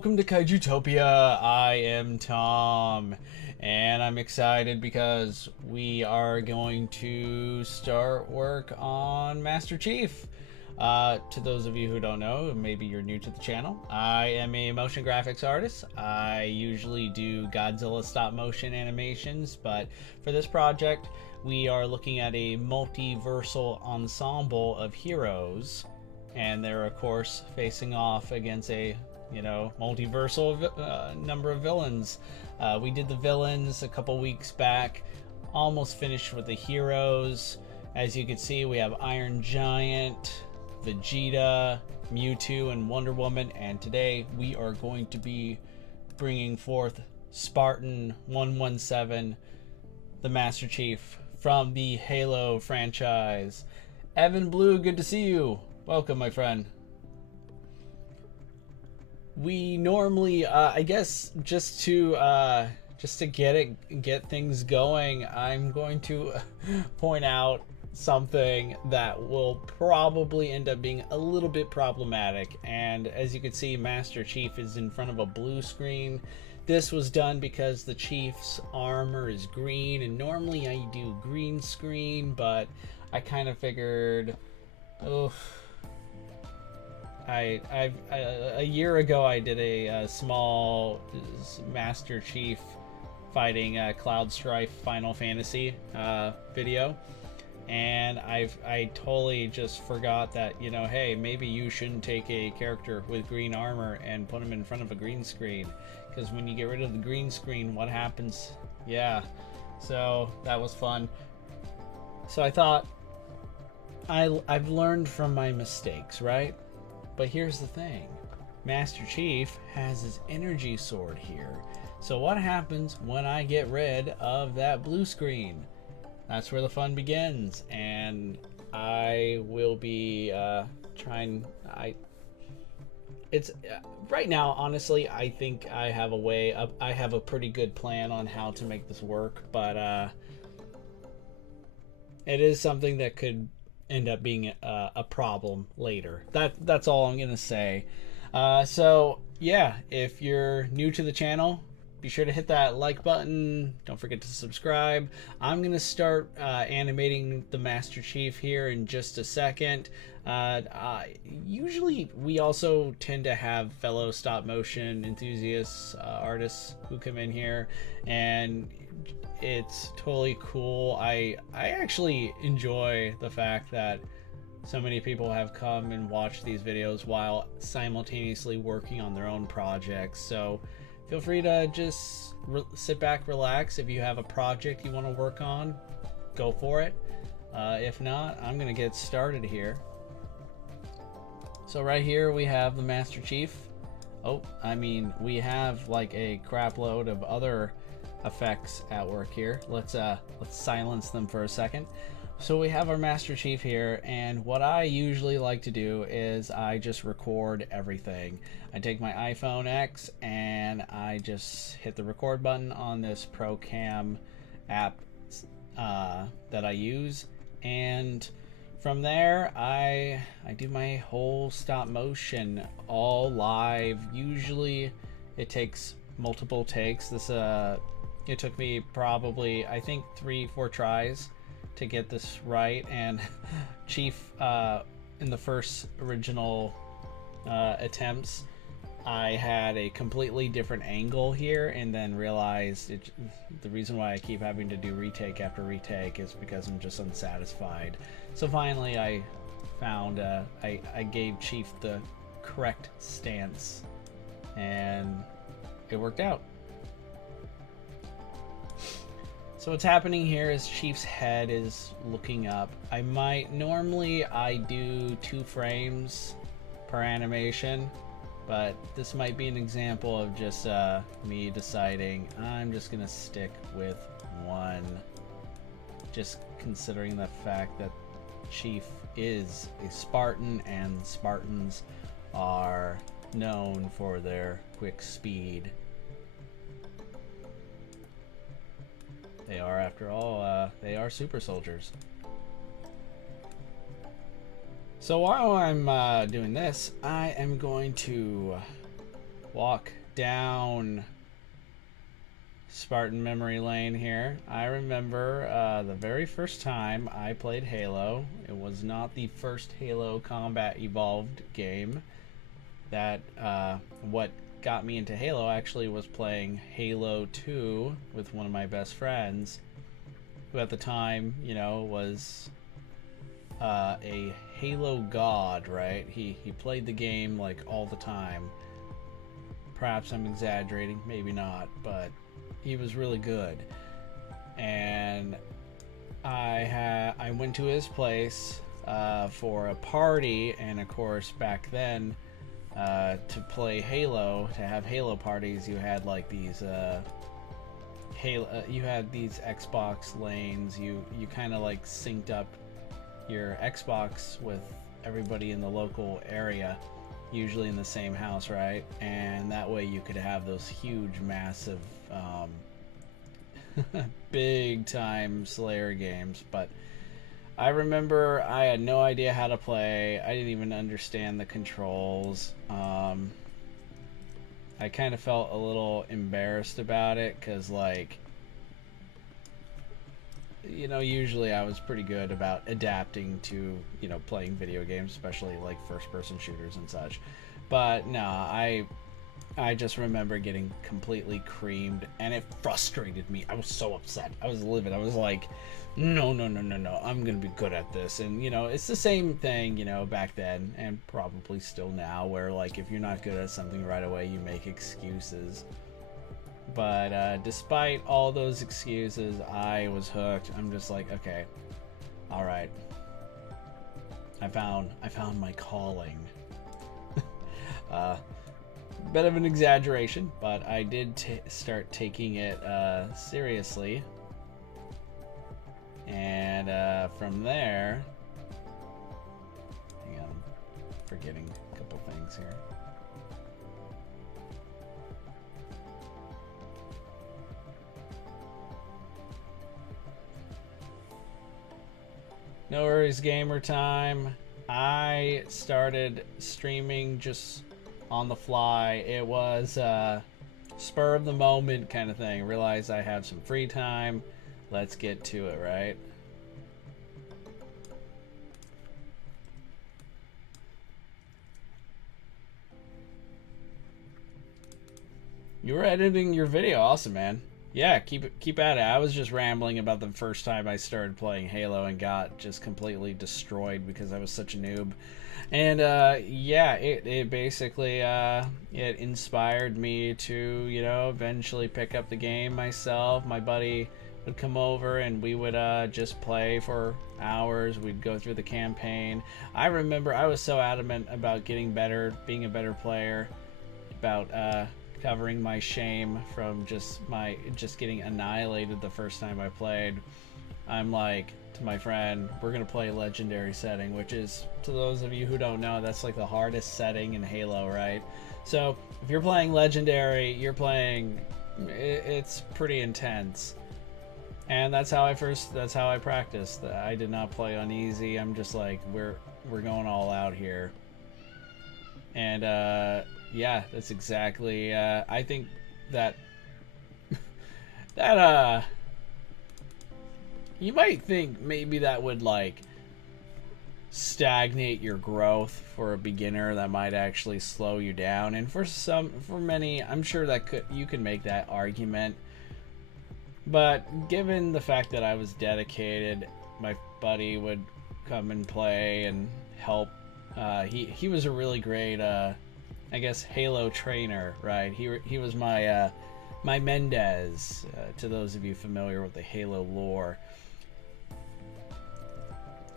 welcome to Kaijutopia. I am Tom, and I'm excited because we are going to start work on Master Chief. To those of you who don't know, maybe you're new to the channel, I am a motion graphics artist. I usually do Godzilla stop motion animations, but for this project, we are looking at a multiversal ensemble of heroes, and they're of course facing off against a multiversal number of villains. We did the villains a couple weeks back, almost finished with the heroes. As you can see, we have Iron Giant, Vegeta, Mewtwo, and Wonder Woman, and today we are going to be bringing forth Spartan 117, the Master Chief from the Halo franchise. Evan Blue, good to see you. Welcome, my friend. We normally, I guess, just to get things going, I'm going to point out something that will probably end up being a little bit problematic. And as you can see, Master Chief is in front of a blue screen. This was done because the Chief's armor is green, and normally I do green screen, but I kind of figured, a year ago I did a small Master Chief fighting Cloud Strife Final Fantasy video, and I totally just forgot that, hey, maybe you shouldn't take a character with green armor and put him in front of a green screen, because when you get rid of the green screen, what happens? Yeah, so that was fun. So I thought, I've learned from my mistakes, right? But here's the thing, Master Chief has his energy sword here. So what happens when I get rid of that blue screen? That's where the fun begins, and I will be right now, honestly, I think I have a pretty good plan on how to make this work, but it is something that could end up being a problem later. That's all I'm gonna say. So yeah, if you're new to the channel, be sure to hit that like button. Don't forget to subscribe. I'm gonna start animating the Master Chief here in just a second. Usually we also tend to have fellow stop motion enthusiasts, artists who come in here, and it's totally cool. I actually enjoy the fact that so many people have come and watched these videos while simultaneously working on their own projects. So feel free to just sit back, relax. If you have a project you want to work on, go for it. If not, I'm gonna get started here. So right here we have the Master Chief. We have like a crap load of other effects at work here. Let's silence them for a second. So we have our Master Chief here, and what I usually like to do is I just record everything. I take my iPhone X and I just hit the record button on this ProCam app that I use, and from there I do my whole stop motion all live. Usually it takes multiple takes. It took me probably, I think, 3-4 tries to get this right, and Chief, in the first original attempts, I had a completely different angle here, and then realized the reason why I keep having to do retake after retake is because I'm just unsatisfied. So finally I found, I gave Chief the correct stance, and it worked out. So what's happening here is Chief's head is looking up. Normally I do 2 frames per animation, but this might be an example of just me deciding I'm just gonna stick with 1, just considering the fact that Chief is a Spartan, and Spartans are known for their quick speed. They are, after all, they are super soldiers. So while I'm doing this, I am going to walk down Spartan memory lane here. I remember the very first time I played Halo. It was not the first Halo Combat Evolved game. That what got me into Halo actually was playing Halo 2 with one of my best friends, who at the time, you know, was a Halo god, right? He played the game like all the time. Perhaps I'm exaggerating, maybe not, but he was really good. And I went to his place for a party, and of course back then to play Halo, to have Halo parties, you had like these you had these Xbox lanes. You kind of like synced up your Xbox with everybody in the local area, usually in the same house, right? And that way you could have those huge, massive, big time Slayer games. But I remember I had no idea how to play. I didn't even understand the controls. I kind of felt a little embarrassed about it because, like, you know, usually I was pretty good about adapting to, you know, playing video games, especially like first-person shooters and such. But no, I just remember getting completely creamed, and it frustrated me. I was so upset. I was livid. I was like, no, I'm gonna be good at this. And, you know, it's the same thing, you know, back then, and probably still now, where like if you're not good at something right away, you make excuses. But despite all those excuses, I was hooked. I'm just like, okay, all right, I found my calling. Bit of an exaggeration, but I did start taking it seriously, and from there, hang on, I'm forgetting a couple things here. No worries, gamer time. I started streaming just on the fly. It was spur of the moment kind of thing. Realized I have some free time. Let's get to it, right? You were editing your video. Awesome, man. Yeah, keep at it. I was just rambling about the first time I started playing Halo and got just completely destroyed because I was such a noob. And yeah, it basically it inspired me to, you know, eventually pick up the game myself. My buddy would come over and we would just play for hours. We'd go through the campaign. I remember I was so adamant about getting better, being a better player, about covering my shame from just getting annihilated the first time I played. I'm like to my friend, we're gonna play legendary setting, which is, to those of you who don't know, that's like the hardest setting in Halo, right? So if you're playing legendary, you're playing, it's pretty intense. And that's how I practiced. I did not play on easy. I'm just like, we're going all out here. And yeah, that's exactly, I think that you might think maybe that would like stagnate your growth for a beginner. That might actually slow you down, and for many, I'm sure that you can make that argument. But given the fact that I was dedicated, my buddy would come and play and help. He was a really great I guess Halo trainer, right? He was my my Mendez, to those of you familiar with the Halo lore.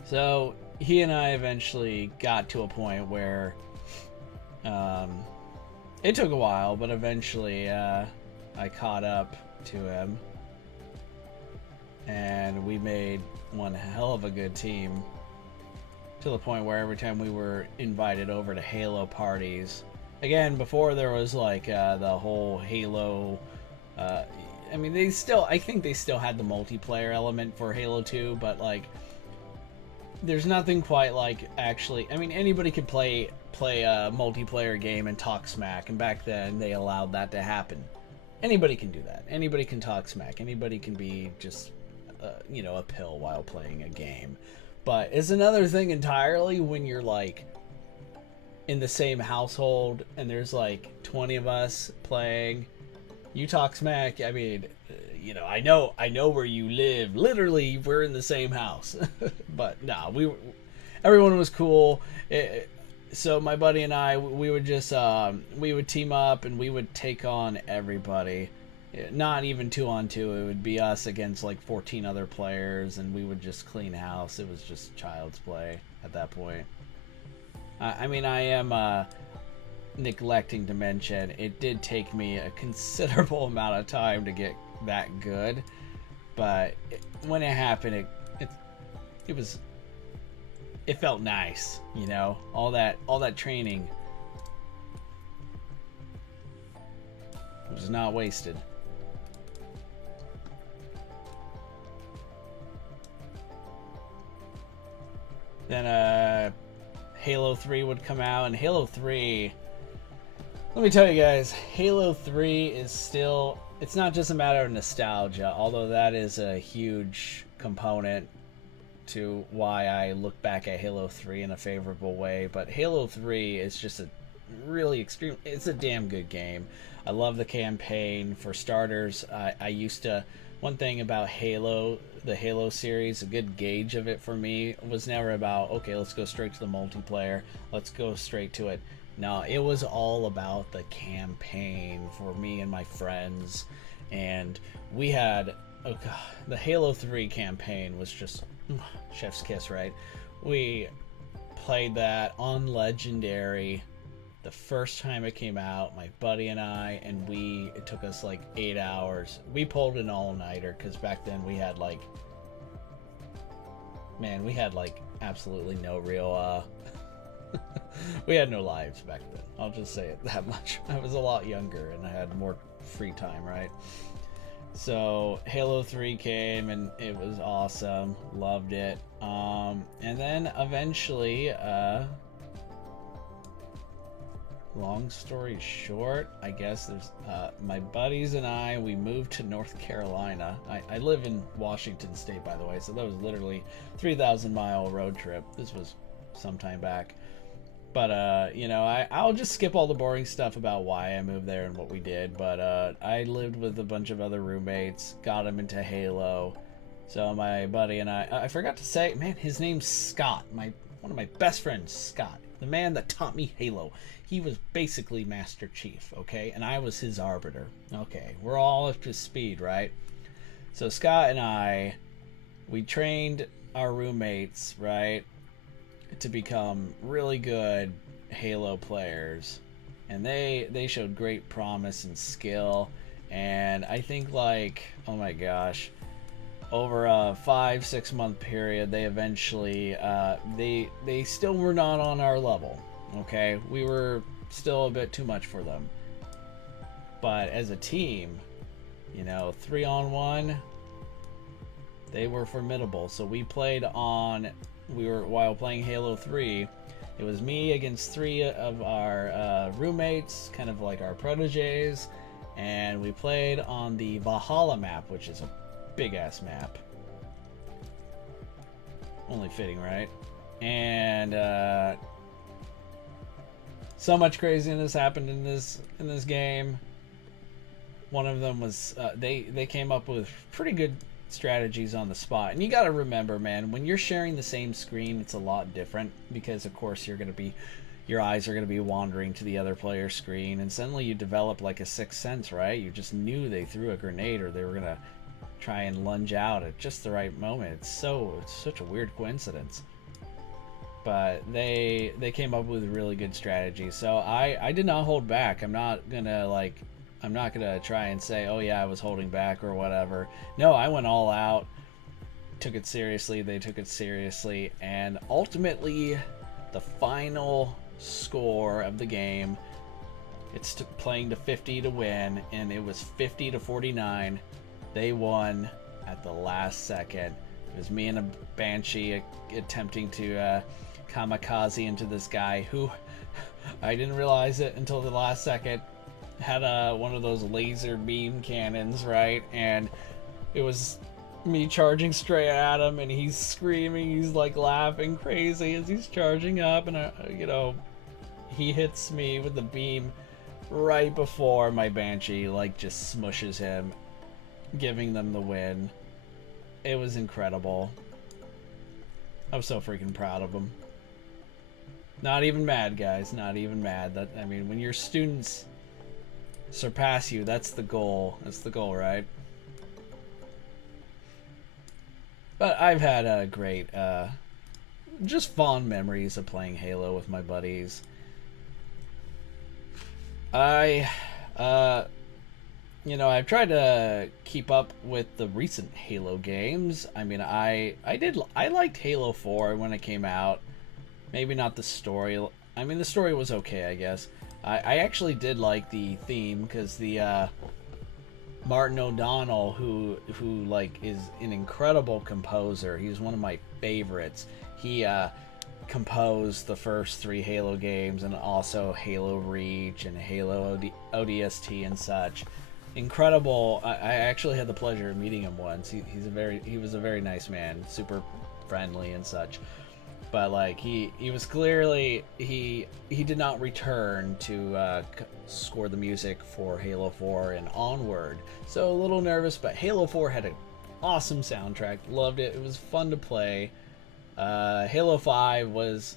So he and I eventually got to a point where it took a while, but eventually I caught up to him, and we made one hell of a good team, to the point where every time we were invited over to Halo parties, again, before there was like the whole Halo, I mean, I think they still had the multiplayer element for Halo 2, but like there's nothing quite like actually. I mean, anybody can play a multiplayer game and talk smack, and back then they allowed that to happen. Anybody can do that. Anybody can talk smack. Anybody can be just, a pill while playing a game. But it's another thing entirely when you're like in the same household and there's like 20 of us playing. You talk smack. I mean, I know where you live. Literally, we're in the same house. But nah, everyone was cool. So my buddy and I, we would just we would team up and we would take on everybody. Not even 2-on-2. It would be us against like 14 other players, and we would just clean house. It was just child's play at that point. I mean, I am neglecting to mention it did take me a considerable amount of time to get that good, but when it happened, it felt nice, all that training was not wasted. Then Halo 3 would come out, and Halo 3, let me tell you guys, Halo 3 is still, it's not just a matter of nostalgia, although that is a huge component to why I look back at Halo 3 in a favorable way, but Halo 3 is just a really extreme, it's a damn good game. I love the campaign. For starters, I used to, one thing about Halo, the Halo series, a good gauge of it for me was never about, okay, let's go straight to the multiplayer, let's go straight to it. No, it was all about the campaign for me and my friends, and we had, oh god, the Halo 3 campaign was just chef's kiss, right? We played that on Legendary the first time it came out, my buddy and I, and it took us like 8 hours. We pulled an all-nighter because back then we had like absolutely no real we had no lives back then. I'll just say it that much. I was a lot younger and I had more free time, right? So Halo 3 came and it was awesome. Loved it. And then eventually, long story short, I guess there's my buddies and I, we moved to North Carolina. I live in Washington State, by the way, so that was literally 3,000-mile road trip. This was some time back. But, I'll just skip all the boring stuff about why I moved there and what we did. But I lived with a bunch of other roommates, got them into Halo. So my buddy and I forgot to say, man, his name's Scott. One of my best friends, Scott. The man that taught me Halo. He was basically Master Chief, okay? And I was his arbiter. Okay, we're all up to speed, right? So Scott and I, we trained our roommates, right, to become really good Halo players, and they showed great promise and skill. And I think, like, oh my gosh, over a 5-6 month period, they eventually they still were not on our level. Okay, we were still a bit too much for them, but as a team, 3-on-1, they were formidable. So we played on, while playing Halo 3, it was me against 3 of our roommates, kind of like our proteges, and we played on the Valhalla map, which is a big ass map. Only fitting, right? And so much craziness happened in this game. One of them was they came up with pretty good strategies on the spot. And you got to remember, man, when you're sharing the same screen, it's a lot different because of course your eyes are going to be wandering to the other player's screen, and suddenly you develop like a sixth sense, right? You just knew they threw a grenade or they were going to try and lunge out at just the right moment. It's such a weird coincidence. But they came up with a really good strategy. So I did not hold back. I'm not gonna try and say, oh yeah, I was holding back or whatever. No, I went all out, took it seriously, they took it seriously, and ultimately the final score of the game, it's playing to 50 to win, and it was 50 to 49. They won at the last second. It was me and a Banshee attempting to kamikaze into this guy who, I didn't realize it until the last second, had one of those laser beam cannons, right? And it was me charging straight at him, and he's screaming, he's like laughing crazy as he's charging up, and you know, he hits me with the beam right before my Banshee like just smushes him, giving them the win. It was incredible. I was so freaking proud of him. Not even mad, guys. Not even mad. That, I mean, when your students surpass you, that's the goal. That's the goal, right? But I've had a great, just fond memories of playing Halo with my buddies. You know, I've tried to keep up with the recent Halo games. I mean, I liked Halo 4 when it came out. Maybe not the story. I mean, the story was okay, I guess. I actually did like the theme, because the Martin O'Donnell, who like is an incredible composer. He's one of my favorites. He composed the first 3 Halo games, and also Halo Reach and Halo ODST and such. Incredible. I actually had the pleasure of meeting him once. He was a very nice man, super friendly and such. But like he was clearly, he did not return to score the music for Halo 4 and onward. So a little nervous, but Halo 4 had an awesome soundtrack. Loved it. It was fun to play. Halo 5 was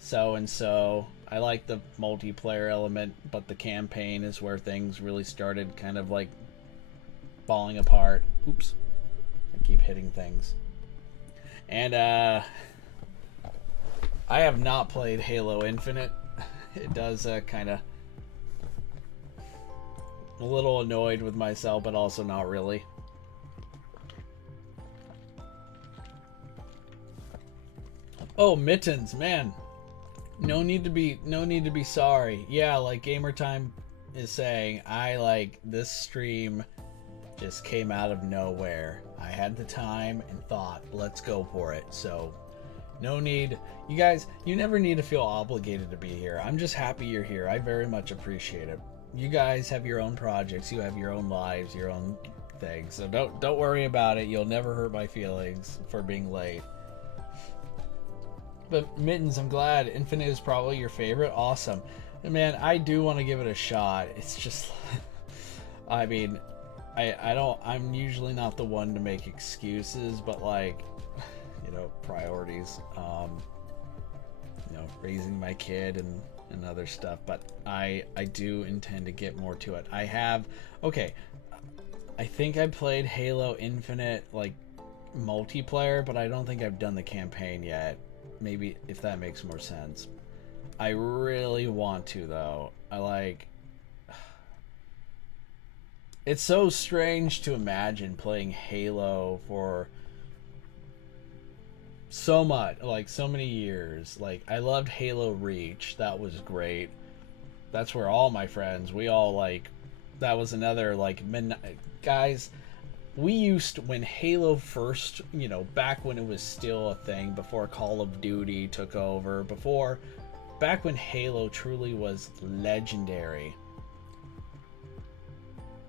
so. I like the multiplayer element, but the campaign is where things really started kind of like falling apart. Oops. I keep hitting things. And I have not played Halo Infinite. It does kind of a little annoyed with myself, but also not really. Oh, Mittens, man. No need to be sorry. Yeah, like Gamertime is saying, this stream just came out of nowhere. I had the time and thought, let's go for it. So no need. You guys, you never need to feel obligated to be here. I'm just happy you're here. I very much appreciate it. You guys have your own projects. You have your own lives, your own things. So don't worry about it. You'll never hurt my feelings for being late. But Mittens, I'm glad Infinite is probably your favorite. Awesome. And man, I do want to give it a shot. It's just, I mean, I'm usually not the one to make excuses, but like, you know, priorities, you know, raising my kid and other stuff. But I do intend to get more to it. Okay, I think I played Halo Infinite like multiplayer, but I don't think I've done the campaign yet. Maybe if that makes more sense. I really want to, though. It's so strange to imagine playing Halo for so many years. Like, I loved Halo Reach. That was great. That's where all my friends, that was another midnight. Guys, we used, when Halo first, you know, back when it was still a thing, before Call of Duty took over, back when Halo truly was legendary,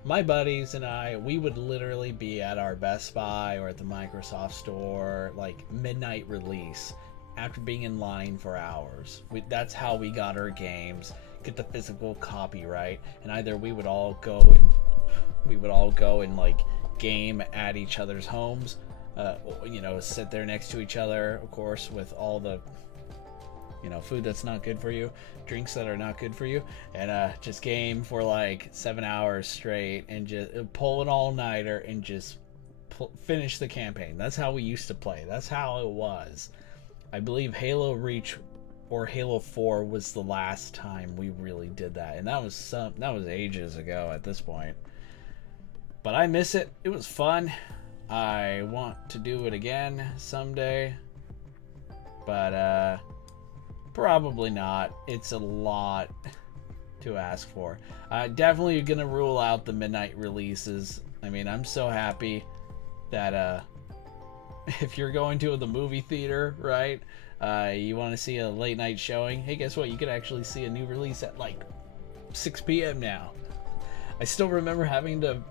my buddies and I, we would literally be at our Best Buy or at the Microsoft store, like midnight release, after being in line for hours. That's how we got our games, get the physical copy, right? And either we would all go and like game at each other's homes, you know, sit there next to each other, of course, with all the, you know, food that's not good for you, drinks that are not good for you, and just game for like 7 hours straight and just pull an all-nighter and just finish the campaign. That's how we used to play. That's how it was. I believe Halo Reach or Halo 4 was the last time we really did that, and that was ages ago at this point. But I miss it. It was fun. I want to do it again someday. But probably not. It's a lot to ask for. Definitely gonna rule out the midnight releases. I mean, I'm so happy that if you're going to the movie theater, right? You want to see a late night showing? Hey, guess what? You can actually see a new release at like 6 p.m. now. I still remember having to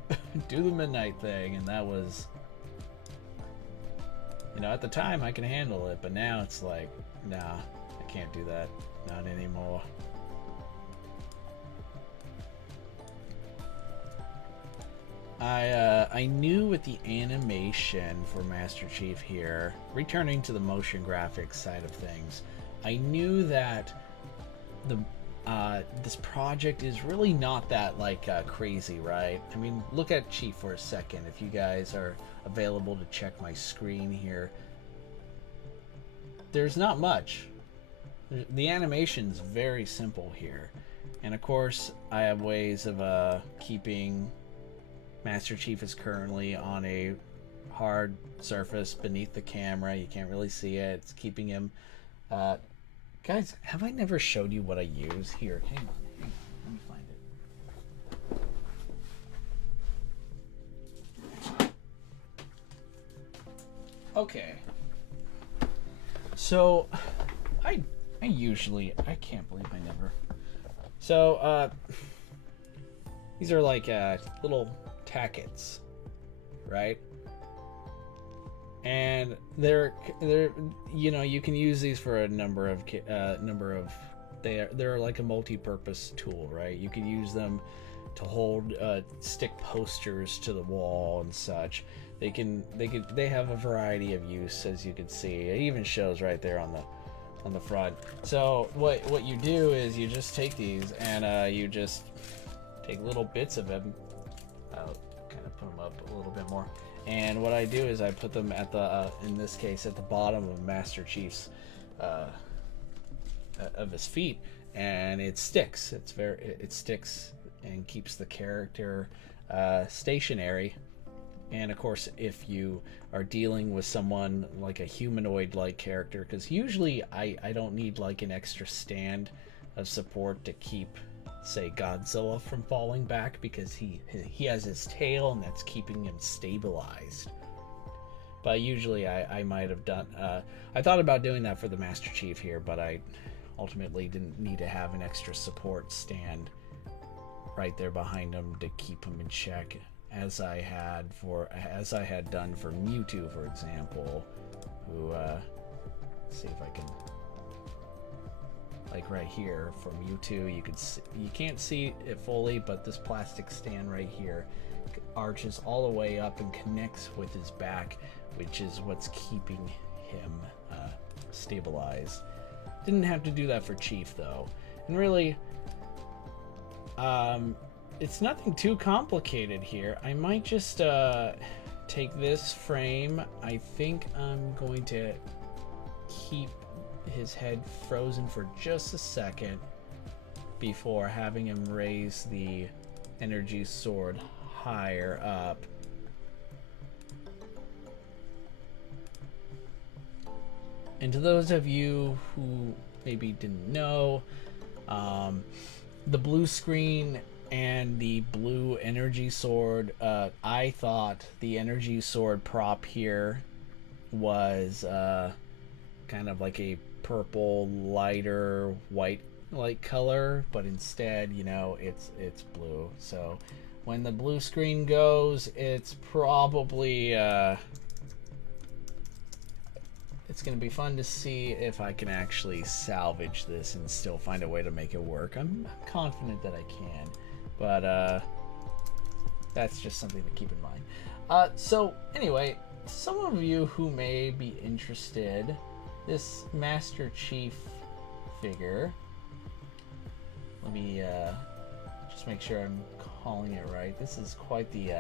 do the midnight thing, and that was, you know, at the time I can handle it, but now it's like, nah, I can't do that. Not anymore. I knew with the animation for Master Chief here, returning to the motion graphics side of things, I knew that the this project is really not that like crazy, right? I mean, look at Chief for a second. If you guys are available to check my screen here, there's not much. The animation's very simple here, and of course I have ways of keeping Master Chief is currently on a hard surface beneath the camera. You can't really see it. It's keeping him. Guys, have I never showed you what I use? Here, hang on. Let me find it. Okay. So, I can't believe I never. So, these are like little tackets, right? And they're you know, you can use these for a number of they're like a multi-purpose tool, right? You can use them to hold stick posters to the wall and such. They have a variety of use, as you can see. It even shows right there on the front. So what you do is you just take these and you just take little bits of them. I'll kind of put them up a little bit more. And what I do is I put them at the, in this case, at the bottom of Master Chief's, of his feet, and it sticks. It sticks and keeps the character stationary. And of course, if you are dealing with someone like a humanoid-like character, because usually I don't need like an extra stand of support to keep, say, Godzilla from falling back, because he has his tail and that's keeping him stabilized. But usually I might have done I thought about doing that for the Master Chief here, but I ultimately didn't need to have an extra support stand right there behind him to keep him in check, as I had done for Mewtwo, for example, who let's see if I can, like right here for Mewtwo, you can't see it fully, but this plastic stand right here arches all the way up and connects with his back, which is what's keeping him stabilized. Didn't have to do that for Chief though, and really it's nothing too complicated here. I might just take this frame. I think I'm going to keep his head frozen for just a second before having him raise the energy sword higher up. And to those of you who maybe didn't know, the blue screen and the blue energy sword, I thought the energy sword prop here was kind of like a purple, lighter white like color, but instead, you know, it's blue. So when the blue screen goes, it's probably it's gonna be fun to see if I can actually salvage this and still find a way to make it work. I'm confident that I can, but that's just something to keep in mind. So anyway, some of you who may be interested, this Master Chief figure, let me just make sure I'm calling it right. This is quite the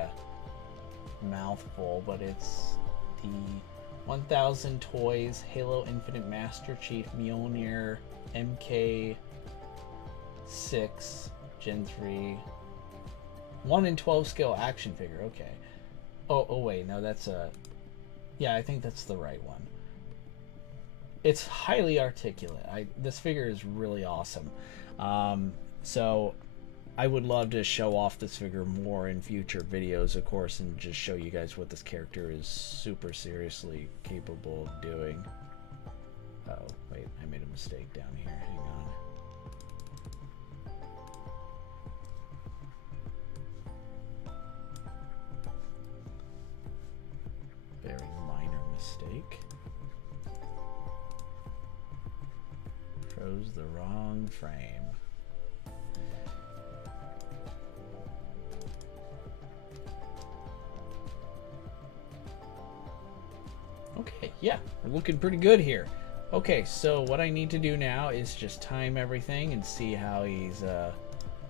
mouthful, but it's the 1000 Toys Halo Infinite Master Chief Mjolnir MK6 Gen 3 1 in 12 scale action figure. Okay. Oh wait, no, that's yeah, I think that's the right one. It's highly articulate. This figure is really awesome. So I would love to show off this figure more in future videos, of course, and just show you guys what this character is super seriously capable of doing. Oh, wait, I made a mistake down here. Hang on. Very minor mistake. Chose the wrong frame. Okay, yeah, we're looking pretty good here. Okay, so what I need to do now is just time everything and see how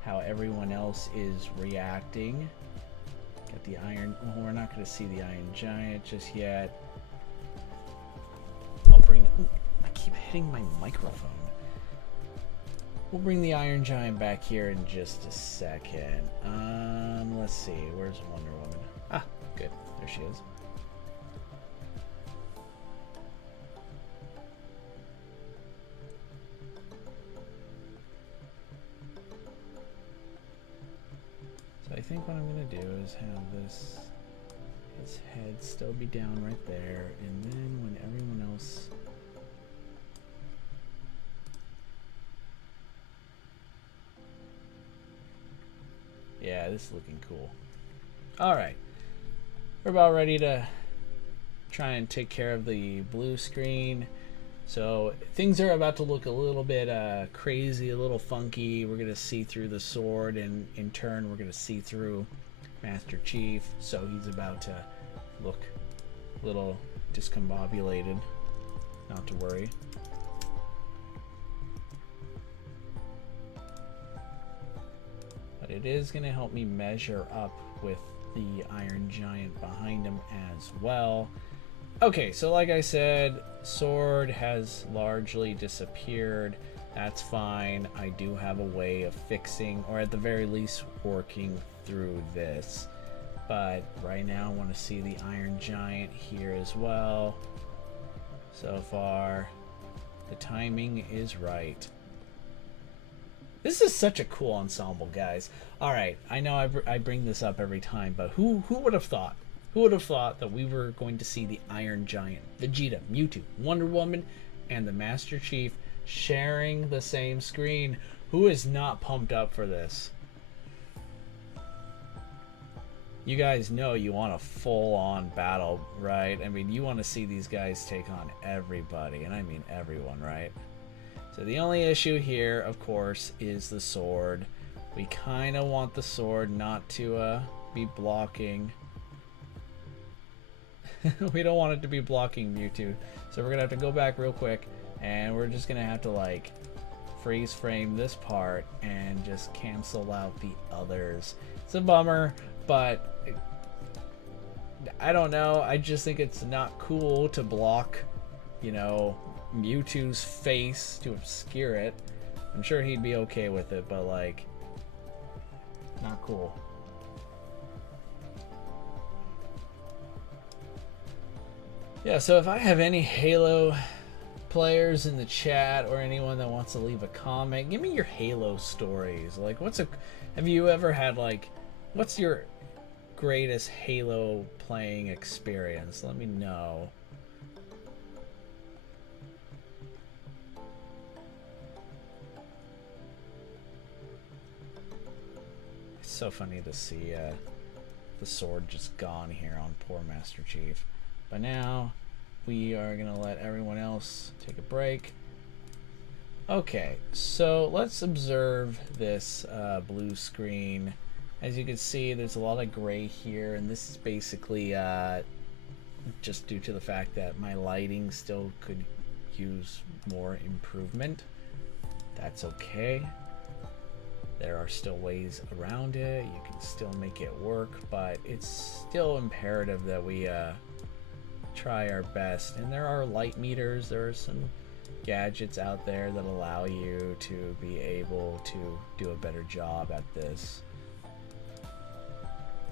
how everyone else is reacting. Get the iron. Well, we're not going to see the Iron Giant just yet. I'll bring. Ooh, I keep hitting my microphone. We'll bring the Iron Giant back here in just a second. Let's see. Where's Wonder Woman? Ah, good. There she is. So I think what I'm going to do is have his head still be down right there, and then when everyone else... Yeah, this is looking cool. Alright. We're about ready to try and take care of the blue screen. So things are about to look a little bit crazy, a little funky. We're going to see through the sword, and in turn we're going to see through Master Chief. So he's about to look a little discombobulated. Not to worry. But it is going to help me measure up with the Iron Giant behind him as well. Okay, so like I said, sword has largely disappeared. That's fine. I do have a way of fixing, or at the very least working through this. But right now I want to see the Iron Giant here as well. So far, the timing is right. This is such a cool ensemble, guys. Alright, I know I bring this up every time, but who would have thought? Who would have thought that we were going to see the Iron Giant, Vegeta, Mewtwo, Wonder Woman, and the Master Chief sharing the same screen? Who is not pumped up for this? You guys know you want a full-on battle, right? I mean, you want to see these guys take on everybody, and I mean everyone, right? So the only issue here, of course, is the sword. We kind of want the sword not to be blocking. We don't want it to be blocking Mewtwo. So we're going to have to go back real quick, and we're just going to have to, like, freeze frame this part and just cancel out the others. It's a bummer, but I don't know. I just think it's not cool to block, you know, Mewtwo's face to obscure it. I'm sure he'd be okay with it, but like, not cool. Yeah, so if I have any Halo players in the chat or anyone that wants to leave a comment, give me your Halo stories. Like, have you ever had, like, what's your greatest Halo playing experience? Let me know. It's so funny to see the sword just gone here on poor Master Chief. But now we are gonna let everyone else take a break. Okay, so let's observe this blue screen. As you can see, there's a lot of gray here, and this is basically just due to the fact that my lighting still could use more improvement. That's okay. There are still ways around it. You can still make it work, but it's still imperative that we try our best. And there are light meters. There are some gadgets out there that allow you to be able to do a better job at this,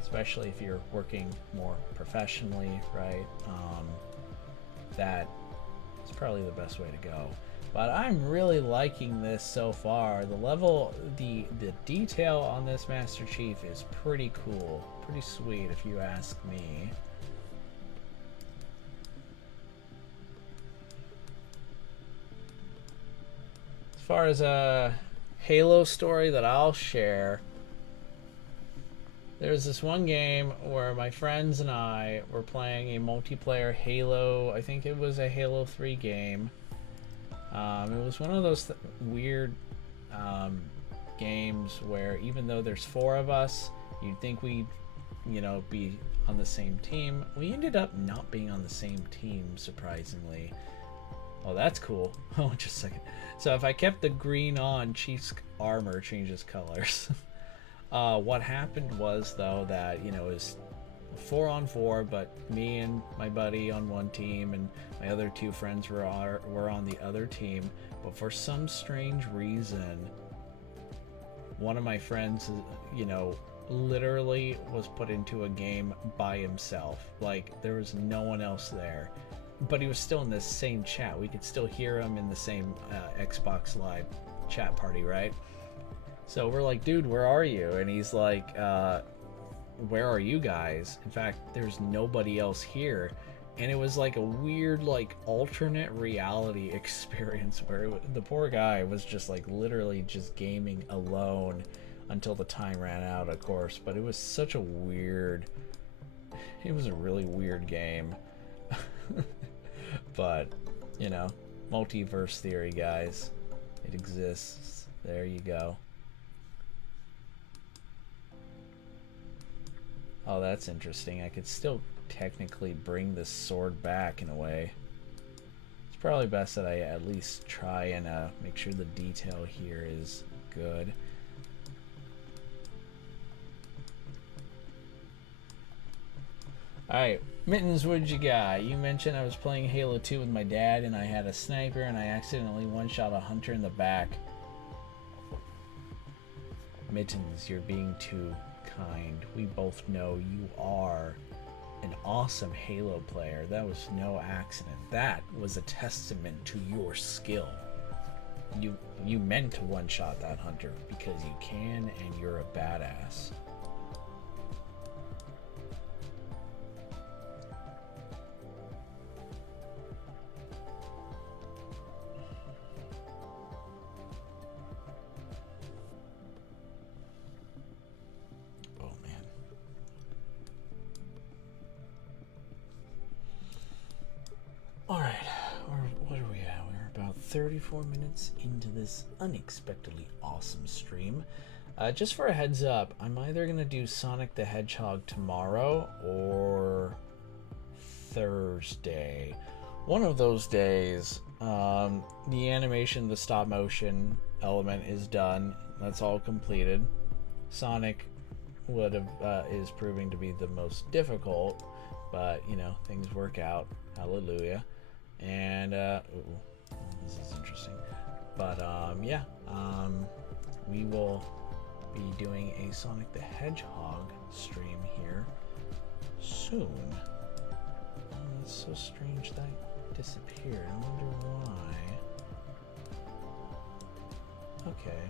especially if you're working more professionally, right? That is probably the best way to go. But I'm really liking this so far. The detail on this Master Chief is pretty cool. Pretty sweet if you ask me. As far as a Halo story that I'll share, there's this one game where my friends and I were playing a multiplayer Halo, I think it was a Halo 3 game. It was one of those weird games where even though there's 4 of us, you'd think we'd, you know, be on the same team. We ended up not being on the same team, surprisingly. Oh, that's cool. Oh, just a second. So if I kept the green on, Chief's armor changes colors. What happened was, though, that, you know, it was 4 on 4, but me and my buddy on one team and my other 2 friends were on the other team. But for some strange reason, one of my friends, you know, literally was put into a game by himself. Like, there was no one else there, but he was still in the same chat. We could still hear him in the same Xbox Live chat party, right? So we're like, dude, where are you? And he's like, where are you guys? In fact, there's nobody else here. And it was like a weird, like, alternate reality experience where the poor guy was just like literally just gaming alone until the time ran out, of course. But it was such a weird, it was a really weird game. But, you know, multiverse theory, guys. It exists. There you go. Oh, that's interesting. I could still technically bring this sword back in a way. It's probably best that I at least try and make sure the detail here is good. Alright, Mittens, what'd you got? You mentioned I was playing Halo 2 with my dad and I had a sniper and I accidentally one-shot a hunter in the back. Mittens, you're being too kind. We both know you are an awesome Halo player. That was no accident. That was a testament to your skill. You meant to one-shot that hunter because you can and you're a badass. Alright, what are we at? We're about 34 minutes into this unexpectedly awesome stream. Just for a heads up, I'm either going to do Sonic the Hedgehog tomorrow or Thursday. One of those days, the animation, the stop motion element is done. That's all completed. Sonic is proving to be the most difficult, but, you know, things work out. Hallelujah. And ooh, this is interesting, but yeah, we will be doing a Sonic the Hedgehog stream here soon. Oh, that's so strange that disappeared. I wonder why. Okay,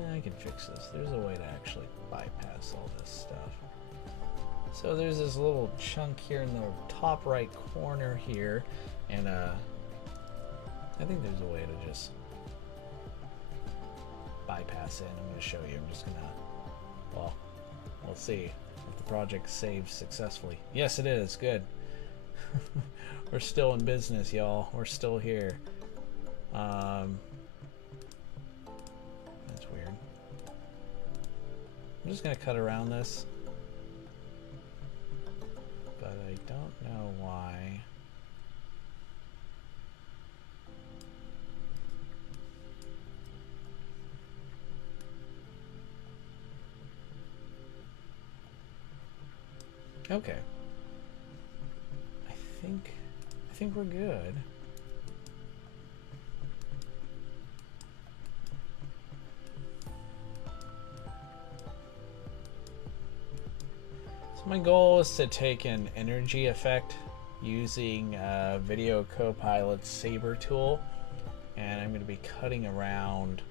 yeah, I can fix this. There's a way to actually bypass all this stuff. So there's this little chunk here in the top right corner here, and I think there's a way to just bypass it, and I'm going to show you. I'm just going to, well, we'll see if the project saves successfully. Yes, it is. Good. We're still in business, y'all. We're still here. That's weird. I'm just going to cut around this, but I don't know why. Okay. I think we're good. So my goal is to take an energy effect using Video Copilot's Saber tool. and I'm going to be cutting around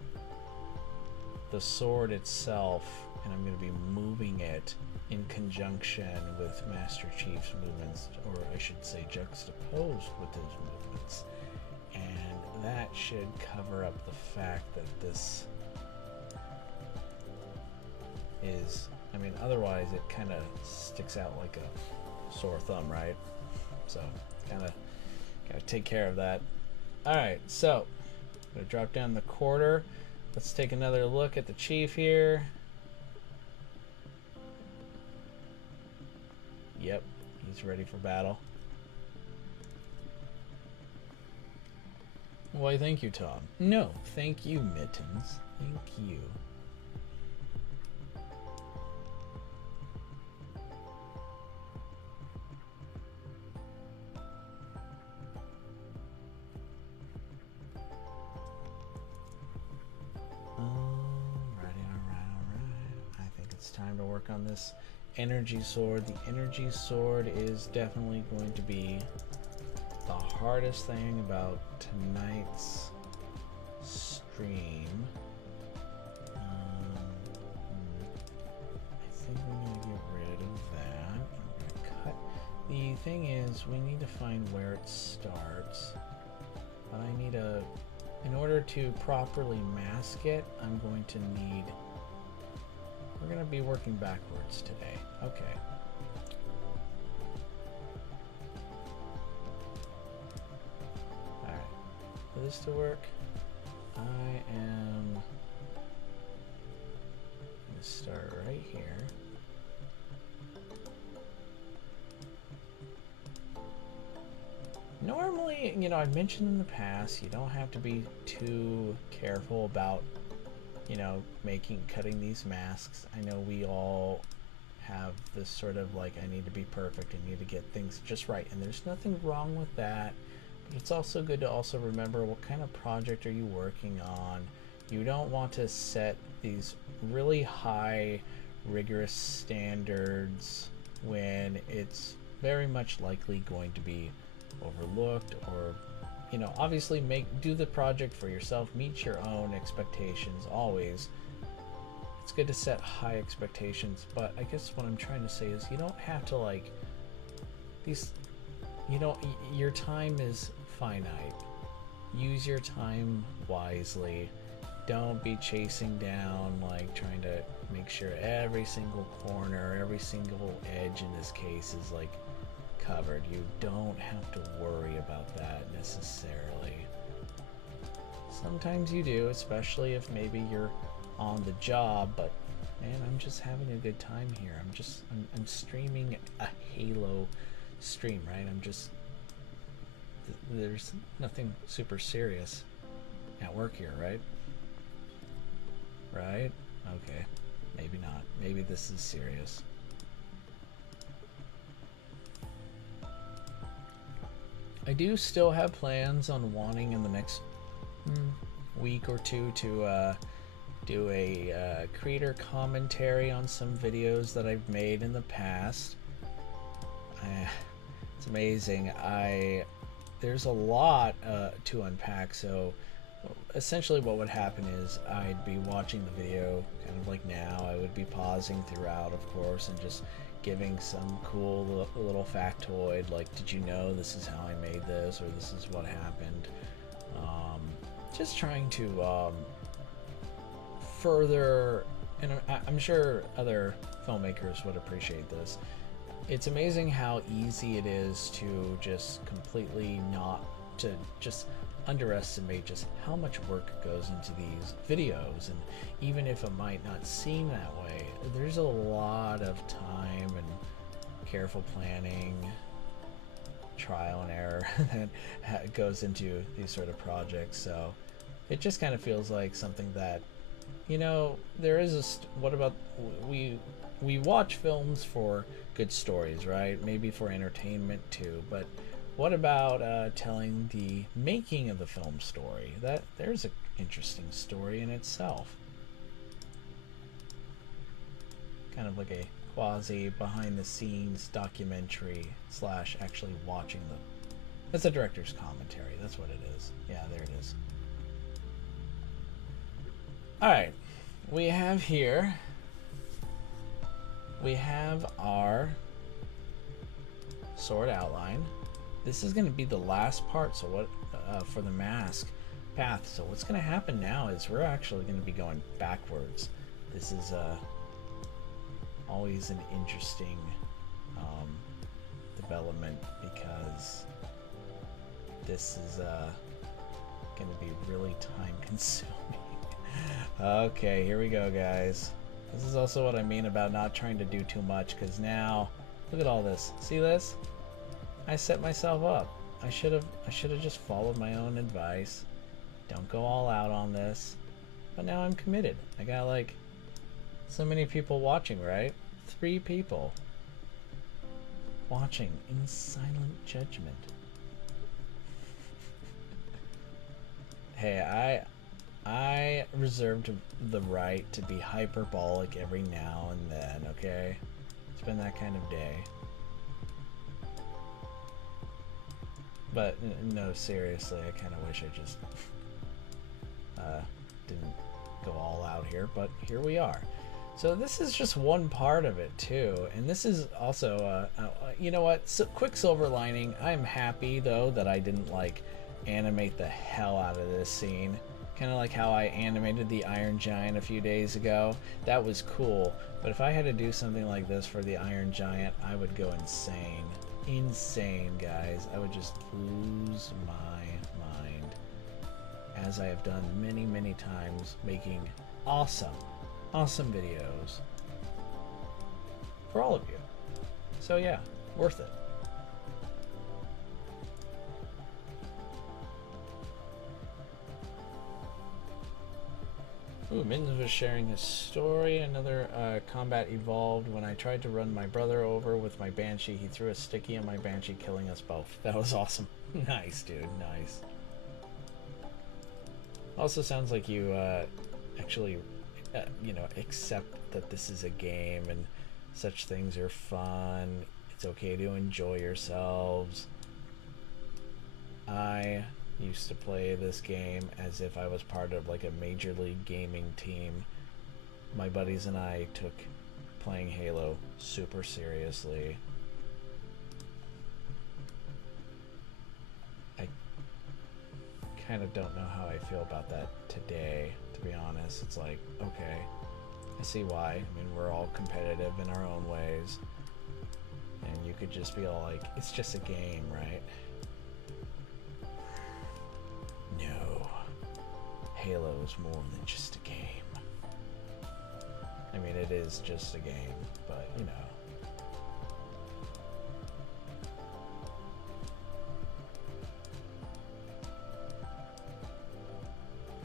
the sword itself, and I'm going to be moving it in conjunction with Master Chief's movements, or I should say juxtaposed with his movements. And that should cover up the fact that this is, I mean, otherwise it kind of sticks out like a sore thumb, right? So kind of gotta take care of that. All right, so I'm gonna drop down the quarter. Let's take another look at the Chief here. Yep, he's ready for battle. Why, thank you, Tom. No, thank you, Mittens. Thank you. Time to work on this energy sword. The energy sword is definitely going to be the hardest thing about tonight's stream. I think we're going to get rid of that. I'm going to cut. The thing is, we need to find where it starts. But I need a, in order to properly mask it, I'm going to need, we're going to be working backwards today. Okay. Alright. For this to work, I am going to start right here. Normally, you know, I've mentioned in the past, you don't have to be too careful about, you know, cutting these masks. I know we all have this sort of like, I need to be perfect, I need to get things just right, and there's nothing wrong with that, but it's also good to also remember what kind of project are you working on. You don't want to set these really high rigorous standards when it's very much likely going to be overlooked, or, you know, obviously do the project for yourself, meet your own expectations always. It's good to set high expectations, but I guess what I'm trying to say is you don't have to, like, these, you know, your time is finite. Use your time wisely. Don't be chasing down, like, trying to make sure every single corner, every single edge in this case is like covered. You don't have to worry about that necessarily. Sometimes you do, especially if maybe you're on the job, but man, I'm just having a good time here. I'm streaming a Halo stream, right? There's nothing super serious at work here, right? Right? Okay. Maybe not. Maybe this is serious. I do still have plans on wanting in the next week or two to do a creator commentary on some videos that I've made in the past. It's amazing. There's a lot to unpack, so essentially what would happen is I'd be watching the video kind of like now. I would be pausing throughout, of course, and just giving some cool little factoid, like, did you know this is how I made this, or this is what happened. Just trying to further, and I'm sure other filmmakers would appreciate this. It's amazing how easy it is to just completely not to just underestimate just how much work goes into these videos, and even if it might not seem that way, there's a lot of time and careful planning, trial and error that goes into these sort of projects. So it just kind of feels like something that, you know, there is what about, we watch films for good stories, right? Maybe for entertainment too, but what about telling the making of the film story? There's an interesting story in itself. Kind of like a quasi behind the scenes documentary / actually watching that's a director's commentary. That's what it is. Yeah, there it is. Alright, we have here, we have our sword outline. This is going to be the last part, so what for the mask path. So what's going to happen now is we're actually going to be going backwards. This is always an interesting development, because this is going to be really time consuming. Okay, here we go, guys. This is also what I mean about not trying to do too much, because now look at all this. See this? I set myself up. I should have just followed my own advice. Don't go all out on this. But now I'm committed. I got like so many people watching, right? 3 people watching in silent judgment. Hey, I reserved the right to be hyperbolic every now and then, okay? It's been that kind of day. But no, seriously, I kind of wish I just didn't go all out here, but here we are. So this is just one part of it too, and this is also, you know what, so quick silver lining. I'm happy though that I didn't like animate the hell out of this scene. Kind of like how I animated the Iron Giant a few days ago. That was cool, but if I had to do something like this for the Iron Giant, I would go insane. Insane, guys. I would just lose my mind, as I have done many, many times, making awesome videos for all of you. So yeah, worth it. Ooh, Mittens was sharing his story. Another combat evolved. When I tried to run my brother over with my Banshee, he threw a sticky on my Banshee, killing us both. That was awesome. Nice, dude. Nice. Also sounds like you actually, you know, accept that this is a game and such things are fun. It's okay to enjoy yourselves. I used to play this game as if I was part of like a major league gaming team. My buddies and I took playing Halo super seriously. I kind of don't know how I feel about that today, to be honest. It's like, okay, I see why. I mean, we're all competitive in our own ways, and you could just be all like, it's just a game, right? No, Halo is more than just a game. I mean, it is just a game, but you know.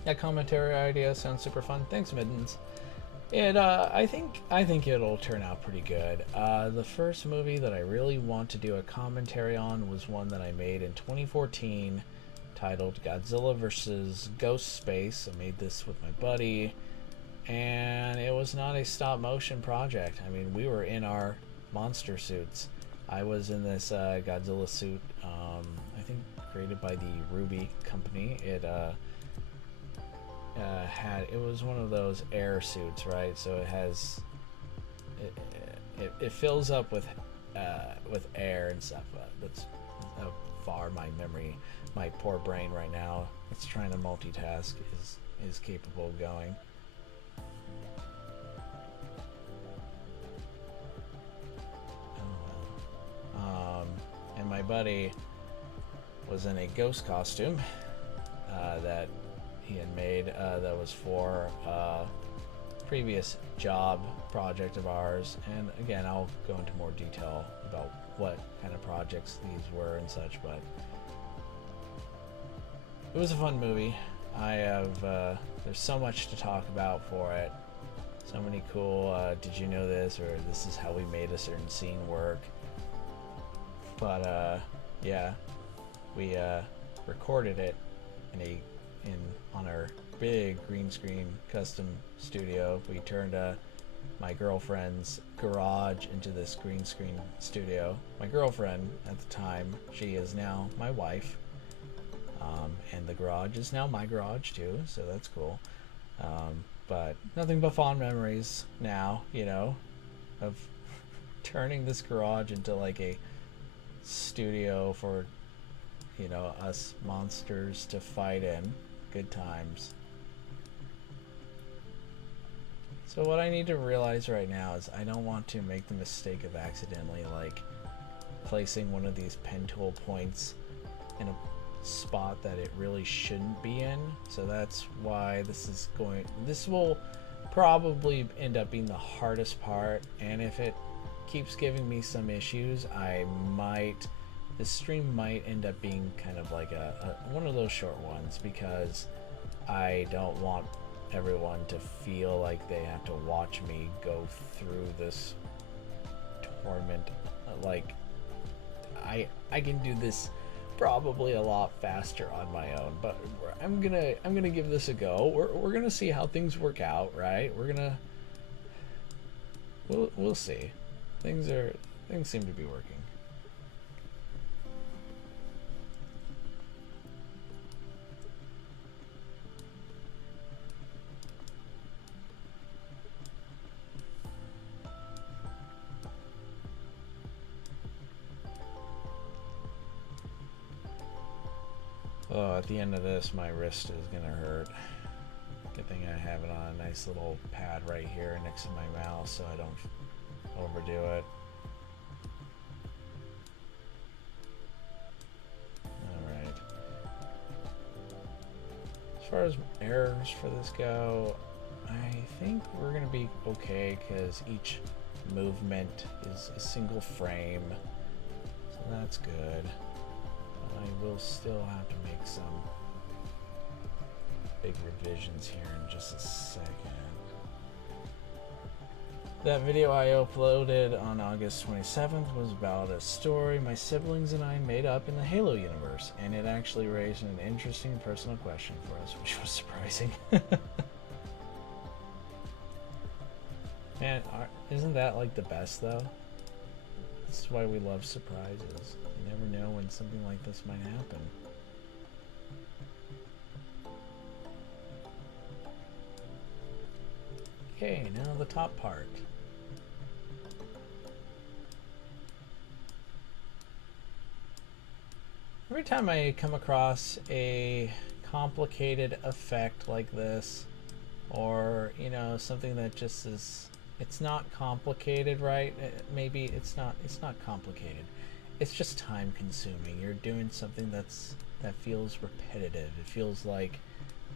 That commentary idea sounds super fun. Thanks, Middens. I think it'll turn out pretty good. The first movie that I really want to do a commentary on was one that I made in 2014. Titled Godzilla vs. Ghost Space. I made this with my buddy, and it was not a stop motion project. I mean, we were in our monster suits. I was in this Godzilla suit, I think created by the Ruby company. It was one of those air suits, right? So it has it fills up with air and stuff. That's how far my memory, my poor brain right now, it's trying to multitask, is capable of going. And my buddy was in a ghost costume that he had made that was for a previous job project of ours. And again, I'll go into more detail about what kind of projects these were and such, but it was a fun movie. I have there's so much to talk about for it. So many cool did you know this, or this is how we made a certain scene work. But yeah, we recorded it on our big green screen custom studio. We turned my girlfriend's garage into this green screen studio. My girlfriend at the time, she is now my wife, and the garage is now my garage too, so that's cool. but nothing but fond memories now, you know, of turning this garage into like a studio for, you know, us monsters to fight in. Good times. So what I need to realize right now is I don't want to make the mistake of accidentally like placing one of these pen tool points in a spot that it really shouldn't be in. So that's why this will probably end up being the hardest part, and if it keeps giving me some issues, this stream might end up being kind of like a one of those short ones, because I don't want everyone to feel like they have to watch me go through this torment. Like I can do this probably a lot faster on my own, but I'm gonna give this a go. We're gonna see how things work out, right? We'll see. Things seem to be working. Oh, at the end of this, my wrist is gonna hurt. Good thing I have it on a nice little pad right here next to my mouse so I don't overdo it. Alright. As far as errors for this go, I think we're gonna be okay because each movement is a single frame. So that's good. I will still have to make some big revisions here in just a second. That video I uploaded on August 27th was about a story my siblings and I made up in the Halo universe, and it actually raised an interesting personal question for us, which was surprising. Man, isn't that like the best though? This is why we love surprises. You never know when something like this might happen. Okay, now the top part. Every time I come across a complicated effect like this, or, you know, something that just is, it's not complicated, right? Maybe it's not complicated. It's just time consuming. You're doing something that feels repetitive. It feels like,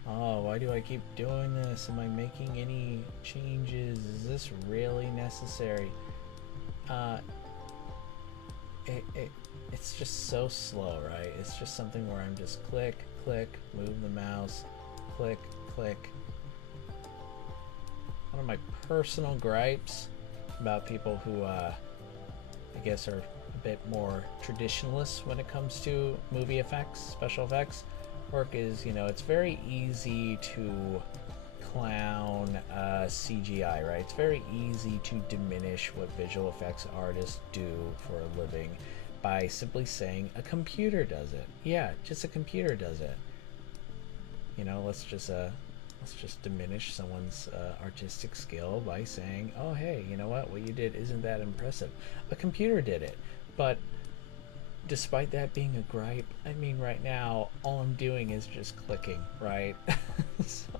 oh, why do I keep doing this? Am I making any changes? Is this really necessary? It's just so slow, right? It's just something where I'm just click, click, move the mouse, click, click. One of my personal gripes about people who I guess are a bit more traditionalists when it comes to movie effects, special effects work is, you know, it's very easy to clown CGI, right? It's very easy to diminish what visual effects artists do for a living by simply saying a computer does it. Yeah, just a computer does it. You know, let's just diminish someone's artistic skill by saying, oh hey, you know what you did isn't that impressive. A computer did it. But despite that being a gripe, I mean, right now all I'm doing is just clicking, right? So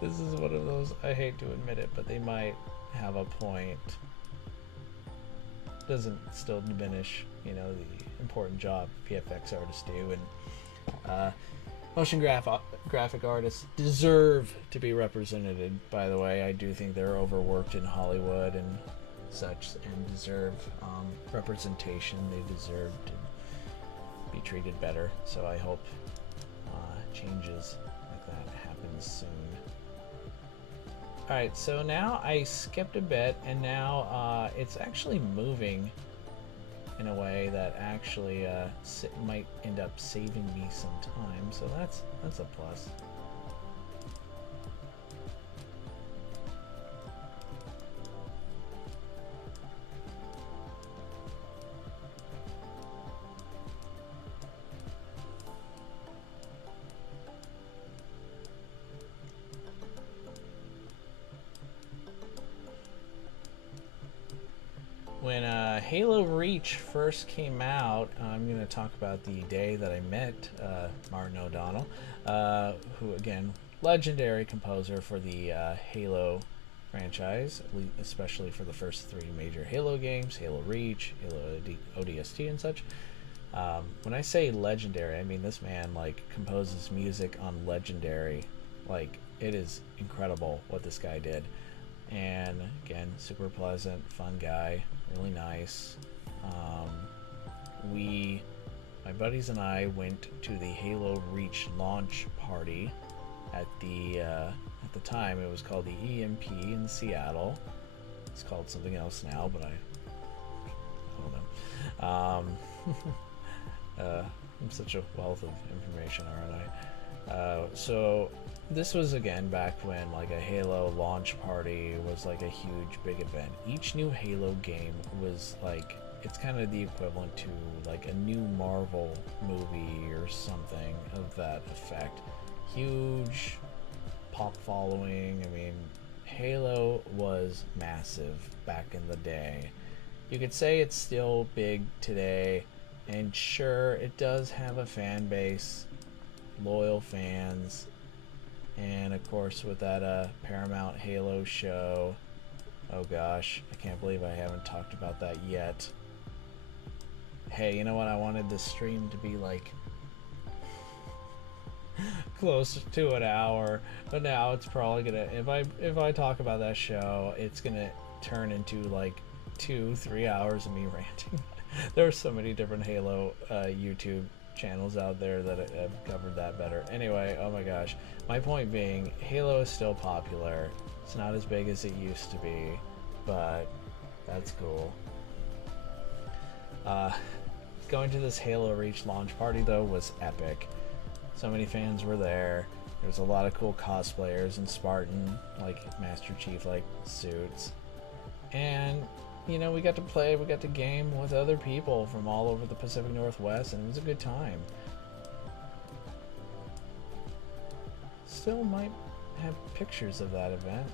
this is one of those, I hate to admit it, but they might have a point. Doesn't still diminish, you know, the important job VFX artists do, and motion graphic artists deserve to be represented. By the way, I do think they're overworked in Hollywood and such, and deserve representation. They deserve to be treated better. So I hope changes like that happen soon. Alright, so now I skipped a bit, and now it's actually moving in a way that actually might end up saving me some time, so that's a plus. When Halo Reach first came out, I'm going to talk about the day that I met Martin O'Donnell, who, again, legendary composer for the Halo franchise, especially for the first 3 major Halo games, Halo Reach, Halo ODST, and such. When I say legendary, I mean this man like composes music on legendary. Like, it is incredible what this guy did. And again, super pleasant, fun guy, really nice. My buddies and I went to the Halo Reach launch party at the time. It was called the EMP in Seattle. It's called something else now, but I don't know. I'm such a wealth of information, aren't I? So this was again back when like a Halo launch party was like a huge big event. Each new Halo game was like, it's kind of the equivalent to like a new Marvel movie or something of that effect. Huge pop following. I mean, Halo was massive back in the day. You could say it's still big today, and sure, it does have a fan base, loyal fans, and of course with that Paramount Halo show. Oh gosh, I can't believe I haven't talked about that yet. Hey, you know what? I wanted this stream to be like close to an hour, but now it's probably gonna, if I talk about that show, it's gonna turn into like 2-3 hours of me ranting. There's so many different Halo YouTube channels out there that have covered that better. Anyway, oh my gosh, my point being, Halo is still popular. It's not as big as it used to be, but that's cool. Going to this Halo Reach launch party though was epic. So many fans were there. There was a lot of cool cosplayers in Spartan, like Master Chief like suits, and you know, we got to play, we got to game with other people from all over the Pacific Northwest, and it was a good time. Still might have pictures of that event.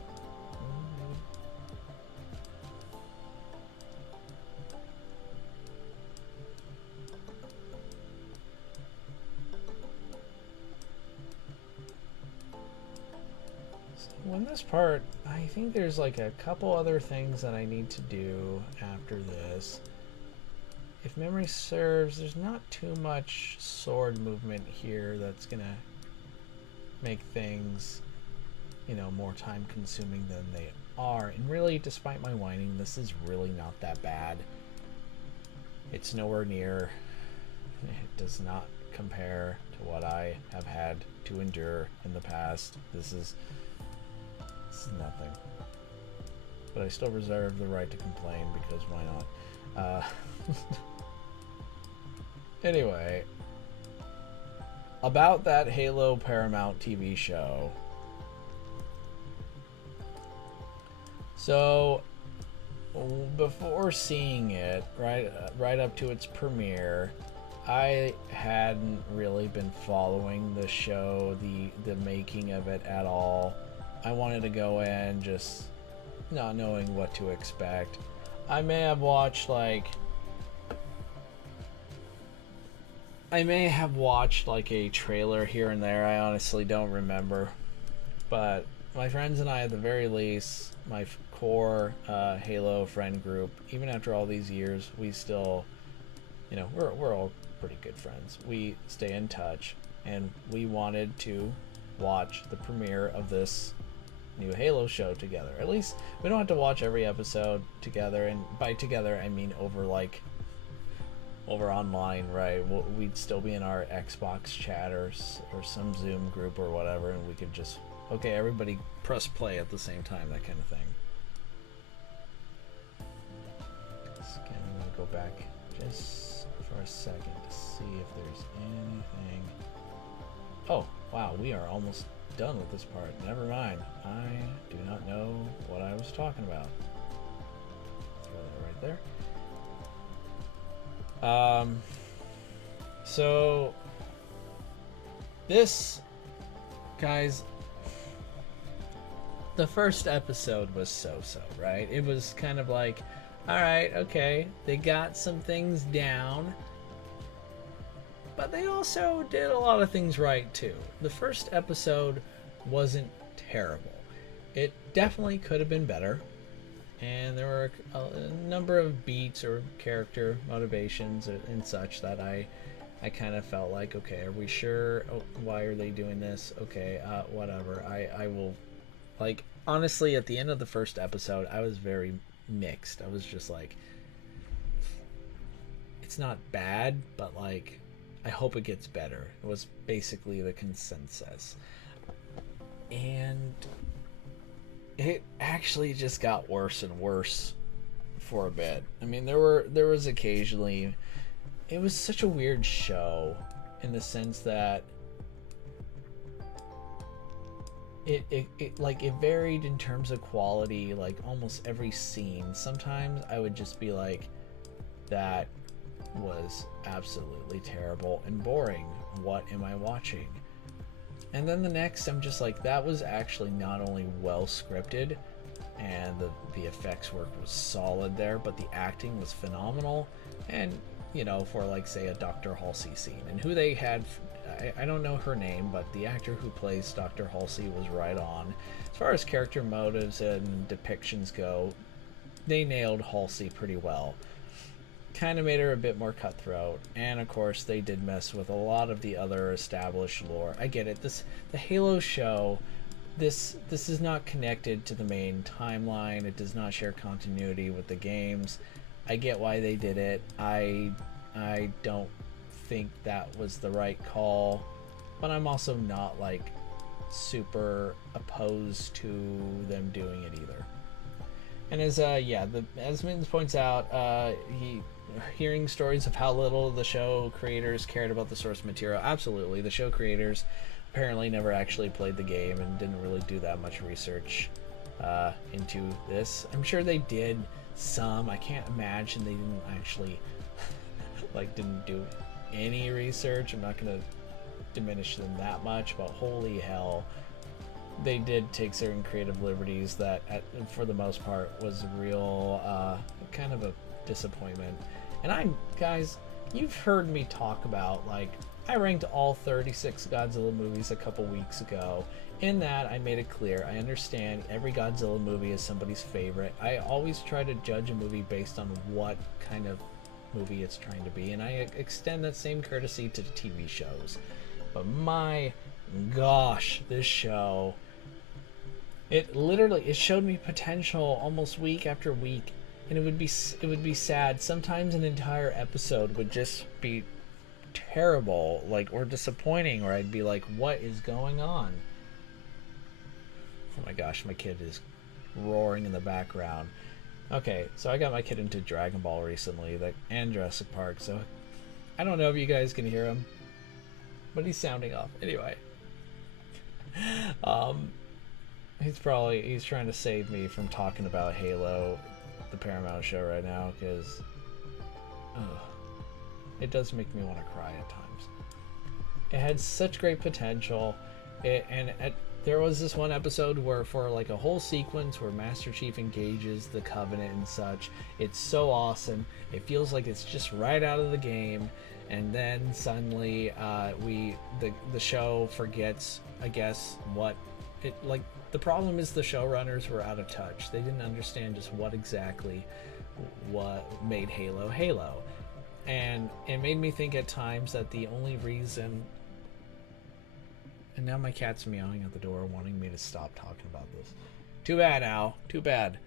On this part, I think there's like a couple other things that I need to do after this. If memory serves, there's not too much sword movement here that's gonna make things, you know, more time consuming than they are. And really, despite my whining, this is really not that bad. It's nowhere near, it does not compare to what I have had to endure in the past. This is nothing, but I still reserve the right to complain, because why not? Anyway, about that Halo Paramount TV show. So before seeing it, right up to its premiere, I hadn't really been following the show, the making of it at all. I wanted to go in just not knowing what to expect. I may have watched like a trailer here and there. I honestly don't remember. But my friends and I, at the very least, my core Halo friend group, even after all these years, we still, you know, we're all pretty good friends. We stay in touch, and we wanted to watch the premiere of this new Halo show together. At least we don't have to watch every episode together, and by together I mean over online, right? We'd still be in our Xbox chat or some Zoom group or whatever, and we could just, okay, everybody press play at the same time, that kind of thing. Again, I'm gonna go back just for a second to see if there's anything. Oh wow, we are almost done with this part. Never mind. I do not know what I was talking about. Throw that right there. So this, guys, the first episode was so-so, right? It was kind of like All right, okay. They got some things down, but they also did a lot of things right too. The first episode wasn't terrible. It definitely could have been better, and there were a number of beats or character motivations and such that I kind of felt like, okay, are we sure? Oh, why are they doing this? Okay, whatever. I will, like, honestly, at the end of the first episode, I was very mixed. I was just like, it's not bad, but like, I hope it gets better. It was basically the consensus. And it actually just got worse and worse for a bit. I mean, there was occasionally, it was such a weird show in the sense that it like it varied in terms of quality, like almost every scene. Sometimes I would just be like, that was absolutely terrible and boring. What am I watching? And then the next, I'm just like, that was actually not only well scripted and the VFX work was solid there, but the acting was phenomenal. And, you know, for like, say, a Dr. Halsey scene, and who they had, I don't know her name, but the actor who plays Dr. Halsey was right on. As far as character motives and depictions go, they nailed Halsey pretty well. Kind of made her a bit more cutthroat, and of course they did mess with a lot of the other established lore. I get it. The Halo show, this is not connected to the main timeline. It does not share continuity with the games. I get why they did it. I don't think that was the right call, but I'm also not like super opposed to them doing it either. And as as Mittens points out, hearing stories of how little the show creators cared about the source material. Absolutely, the show creators apparently never actually played the game and didn't really do that much research into this. I'm sure they did some. I can't imagine they didn't actually didn't do any research. I'm not gonna diminish them that much, but holy hell, they did take certain creative liberties that for the most part was real kind of a disappointment. And guys, you've heard me talk about, like, I ranked all 36 Godzilla movies a couple weeks ago. In that, I made it clear, I understand every Godzilla movie is somebody's favorite. I always try to judge a movie based on what kind of movie it's trying to be, and I extend that same courtesy to TV shows. But my gosh, this show, it showed me potential almost week after week, and it would be sad. Sometimes an entire episode would just be terrible, like, or disappointing, or I'd be like, what is going on? Oh my gosh, my kid is roaring in the background. Okay, so I got my kid into Dragon Ball recently, and Jurassic Park, so I don't know if you guys can hear him, but he's sounding off. Anyway, he's trying to save me from talking about Halo, the Paramount show right now, because it does make me want to cry at times. It had such great potential, there was this one episode where, for like a whole sequence where Master Chief engages the Covenant and such, it's so awesome. It feels like it's just right out of the game, and then suddenly the show forgets, I guess, what it like. The problem is the showrunners were out of touch. They didn't understand just what made Halo Halo, and it made me think at times that the only reason. And now my cat's meowing at the door, wanting me to stop talking about this. Too bad, Al. Too bad.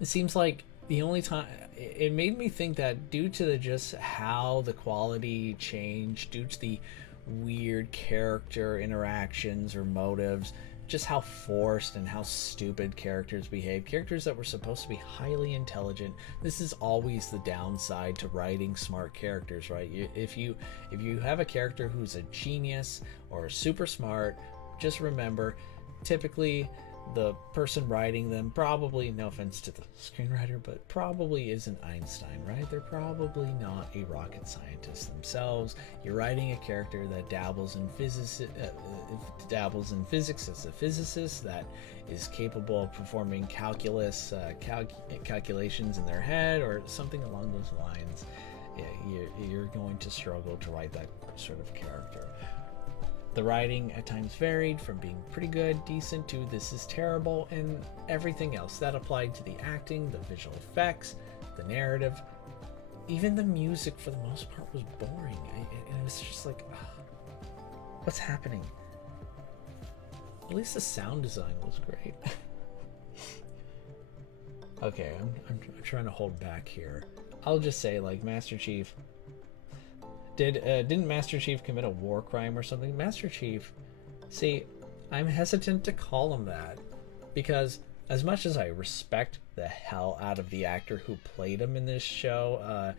It seems like the only time... It made me think that due to just how the quality changed, due to the weird character interactions or motives, just how forced and how stupid characters behave. Characters that were supposed to be highly intelligent. This is always the downside to writing smart characters, right? If you have a character who's a genius or super smart, just remember, typically the person writing them probably, no offense to the screenwriter, but probably isn't Einstein, right? They're probably not a rocket scientist themselves. You're writing a character that dabbles in physics as a physicist that is capable of performing calculations in their head or something along those lines. Yeah, you're going to struggle to write that sort of character. The writing at times varied from being pretty good, decent, to this is terrible, and everything else. That applied to the acting, the visual effects, the narrative. Even the music, for the most part, was boring. And it was just like, what's happening? At least the sound design was great. Okay, I'm trying to hold back here. I'll just say, like, Master Chief... Didn't Master Chief commit a war crime or something? Master Chief, see, I'm hesitant to call him that because as much as I respect the hell out of the actor who played him in this show,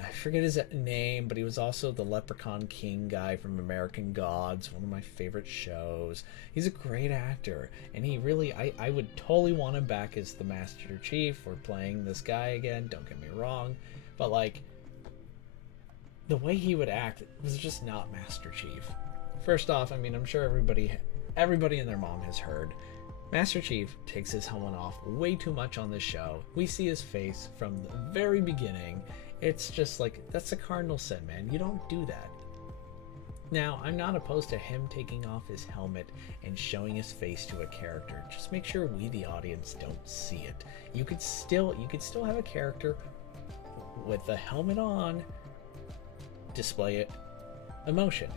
I forget his name, but he was also the Leprechaun King guy from American Gods, one of my favorite shows. He's a great actor, and he really, I would totally want him back as the Master Chief or playing this guy again, don't get me wrong, but like, the way he would act was just not Master Chief. First off, I mean, I'm sure everybody and their mom has heard, Master Chief takes his helmet off way too much on this show. We see his face from the very beginning. It's just like, that's a cardinal sin, man. You don't do that. Now, I'm not opposed to him taking off his helmet and showing his face to a character. Just make sure we, the audience, don't see it. You could still have a character with the helmet on, display emotion,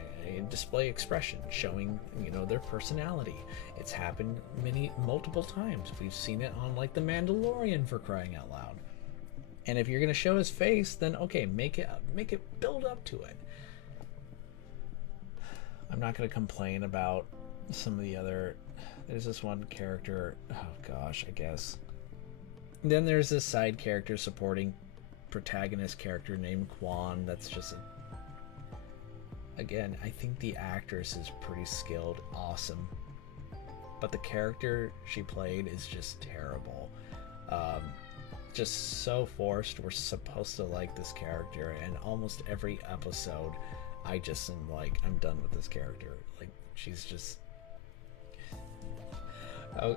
display expression, showing, you know, their personality. It's happened multiple times. We've seen it on like The Mandalorian, for crying out loud. And if you're going to show his face, then okay, make it build up to it. I'm not going to complain about some of the other. There's this one character, oh gosh, I guess. Then there's this side character supporting protagonist character named Quan. That's just again, I think the actress is pretty skilled, awesome, but the character she played is just terrible. Just so forced. We're supposed to like this character, and almost every episode I just am like, I'm done with this character. Like, she's just...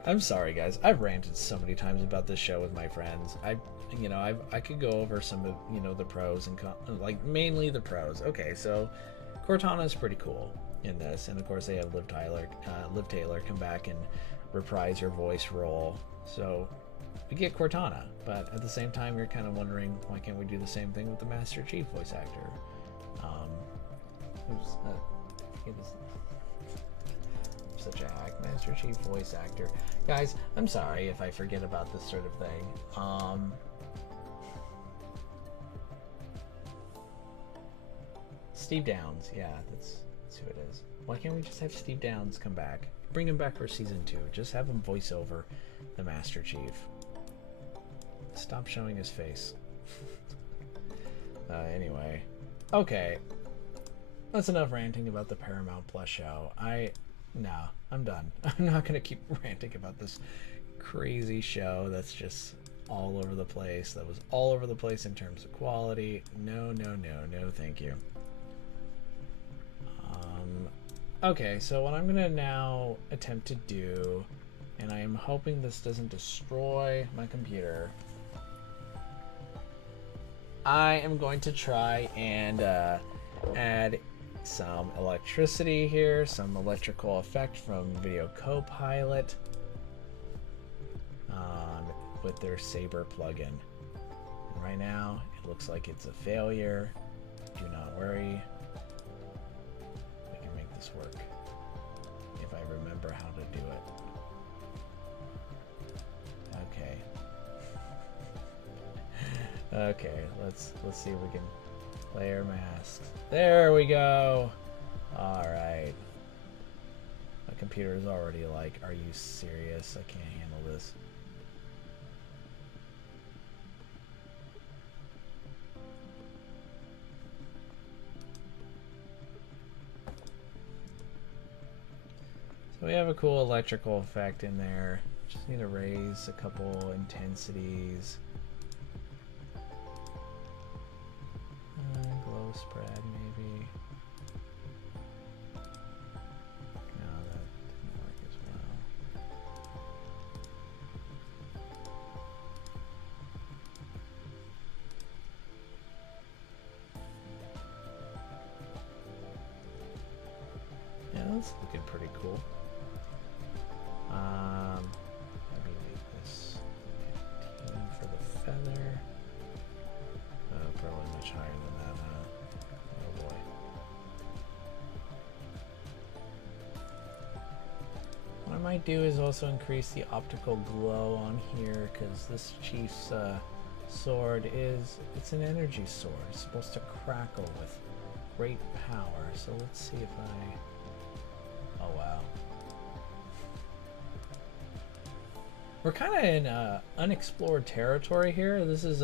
I'm sorry, guys. I've ranted so many times about this show with my friends. I could go over some of, the pros and like mainly the pros. Okay, so Cortana's pretty cool in this, and of course they have Liv Taylor come back and reprise her voice role. So we get Cortana, but at the same time you're kind of wondering, why can't we do the same thing with the Master Chief voice actor? Such a hack. Master Chief voice actor. Guys, I'm sorry if I forget about this sort of thing. Steve Downes, yeah, that's who it is. Why can't we just have Steve Downes come back? Bring him back for season 2. Just have him voice over the Master Chief. Stop showing his face. Anyway. Okay. That's enough ranting about the Paramount Plus show. Nah, I'm done. I'm not gonna keep ranting about this crazy show that's just all over the place. That was all over the place in terms of quality. No, thank you. Okay, so what I'm gonna now attempt to do, and I am hoping this doesn't destroy my computer, I am going to try and add some electricity here, some electrical effect from Video Copilot with their Saber plugin. And right now, it looks like it's a failure. Do not worry. We can make this work if I remember how to do it. Okay. Okay, let's see if we can layer masks. There we go. All right. My computer is already like, are you serious? I can't handle this. we have a cool electrical effect in there. Just need to raise a couple intensities. Glow spread, maybe. No, that didn't work as well. Yeah, that's looking pretty cool. Maybe make this 15 for the feather. Probably much higher than that, huh? Oh boy. What I might do is also increase the optical glow on here, because this chief's sword it's an energy sword. It's supposed to crackle with great power. So let's see if oh wow. We're kind of in unexplored territory here. This is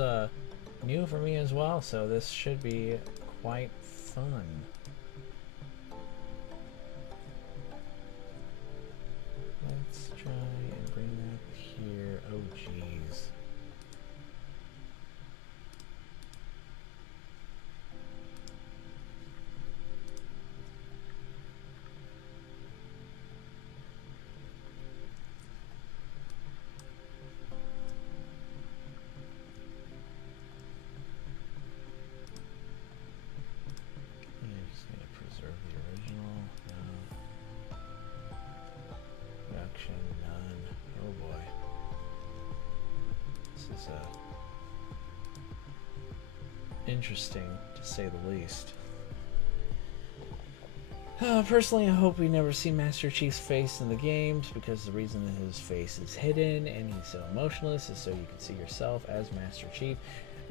new for me as well, so this should be quite fun. Let's try and bring that here. Oh geez. Interesting, to say the least. Personally, I hope we never see Master Chief's face in the games, because the reason that his face is hidden and he's so emotionless is so you can see yourself as Master Chief.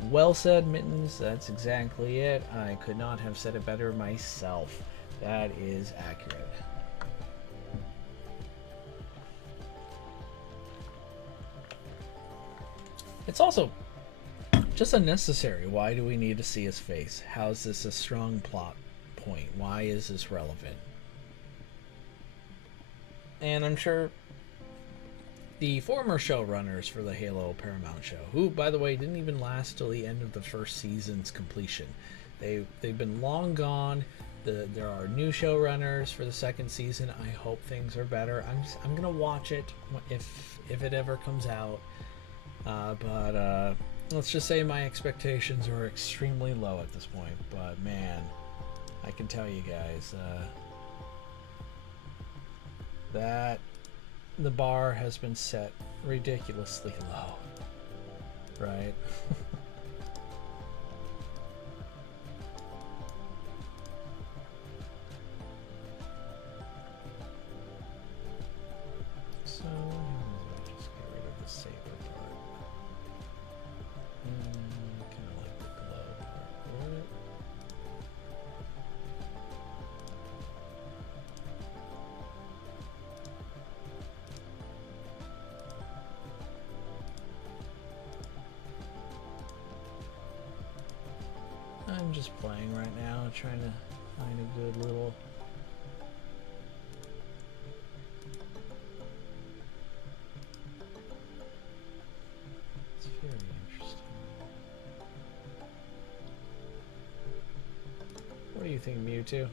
Well said, Mittens. That's exactly it. I could not have said it better myself. That is accurate. It's also just unnecessary. Why do we need to see his face? How is this a strong plot point? Why is this relevant? And I'm sure the former showrunners for the Halo Paramount show, who, by the way, didn't even last till the end of the first season's completion. They've been long gone. There are new showrunners for the second season. I hope things are better. I'm gonna watch it if it ever comes out. But let's just say my expectations are extremely low at this point. But man, I can tell you guys that the bar has been set ridiculously low, right? So just get rid of the saber part. Kind of like the glow part for it. I'm just playing right now, trying to find a good little it's very interesting. What do you think, Mewtwo?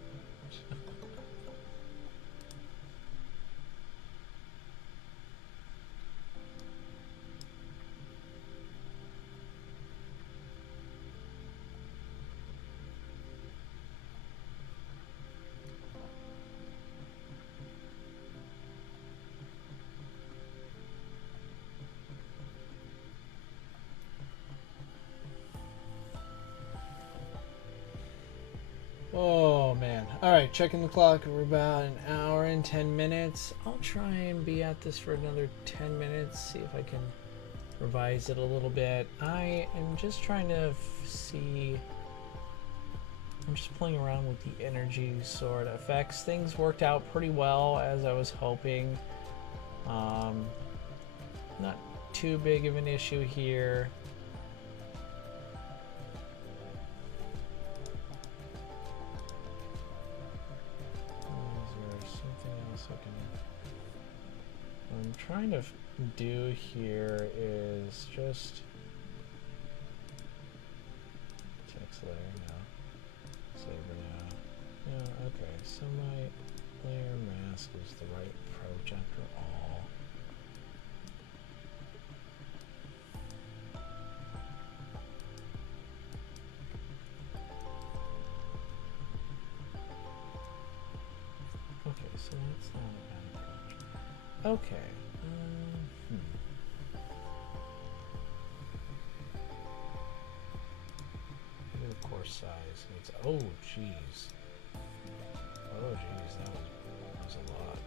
Oh man. Alright, checking the clock. We're about an hour and 10 minutes. I'll try and be at this for another 10 minutes, see if I can revise it a little bit. I am just trying to see. I'm just playing around with the energy sword effects. Things worked out pretty well as I was hoping. Not too big of an issue here. Is there something else I can I'm trying to do here is just text layer now, saber now. Yeah, okay, so my layer mask is the right approach after all. Okay, so that's not a bad approach. Okay. Maybe the course size needs. Oh, jeez. Oh, jeez, that was a lot.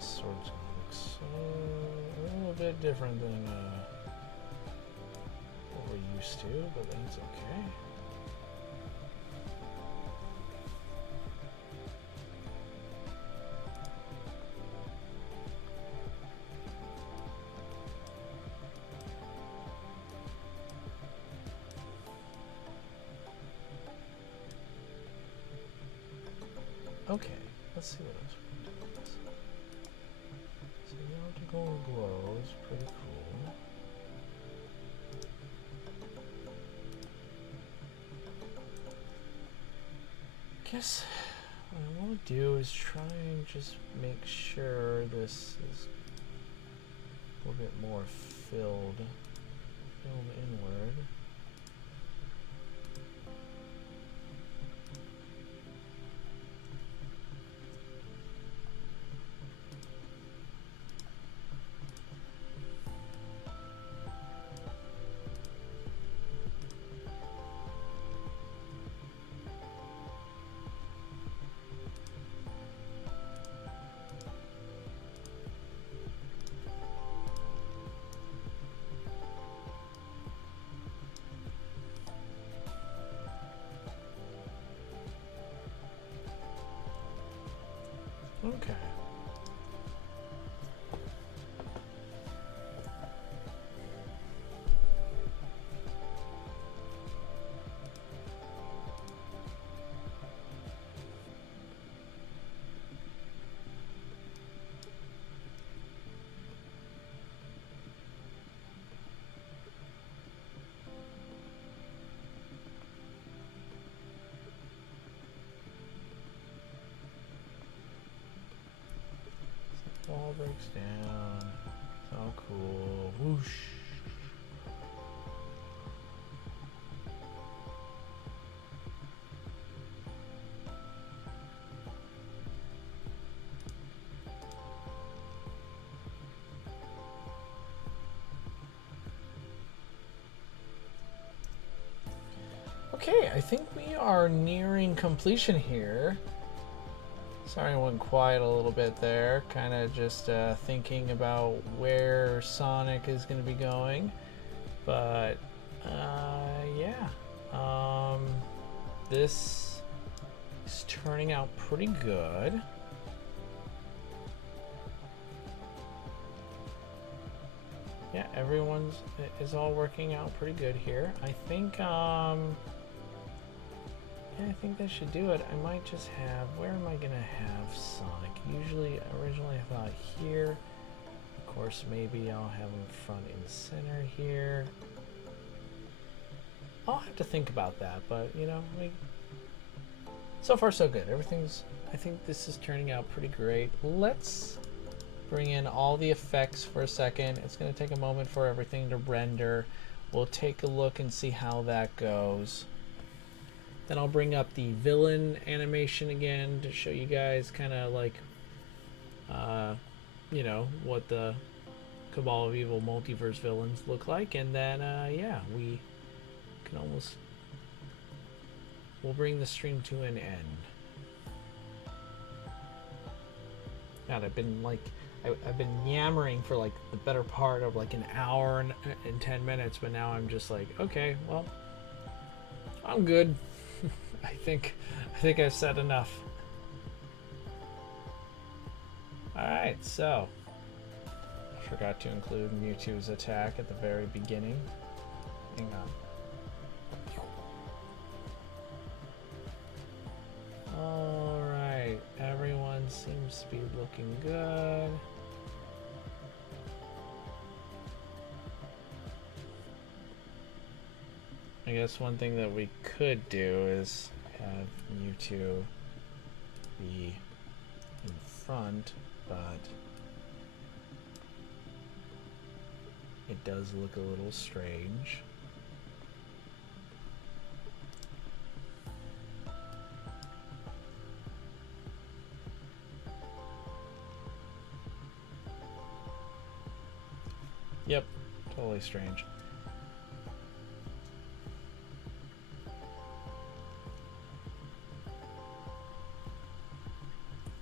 Sword's gonna look so a little bit different than what we're used to, but that's okay. Okay, let's see what else we can do with this. So the optical glow is pretty cool. Guess what I want to do is try and just make sure this is a little bit more filled inward. Okay. Wall breaks down. It's all cool. Whoosh. Okay, I think we are nearing completion here. Sorry I went quiet a little bit there, kind of just thinking about where Sonic is going to be going, but yeah, this is turning out pretty good. Yeah, everyone's is all working out pretty good here. I think yeah, I think that should do it. I might just have, where am I gonna have Sonic? Usually, originally I thought here. Of course, maybe I'll have him front and center here. I'll have to think about that, but you know, so far so good. Everything's, I think this is turning out pretty great. Let's bring in all the effects for a second. It's gonna take a moment for everything to render. We'll take a look and see how that goes. Then I'll bring up the villain animation again to show you guys kind of like, you know, what the Cabal of Evil multiverse villains look like. And then, yeah, we can almost, we'll bring the stream to an end. God, I've been like, I've been yammering for like the better part of like an hour and 10 minutes, but now I'm just like, okay, well, I'm good. I think I've said enough. Alright, so Forgot to include Mewtwo's attack at the very beginning. Hang on. Alright, everyone seems to be looking good. I guess one thing that we could do is have Mewtwo be in front, but it does look a little strange. Yep, totally strange.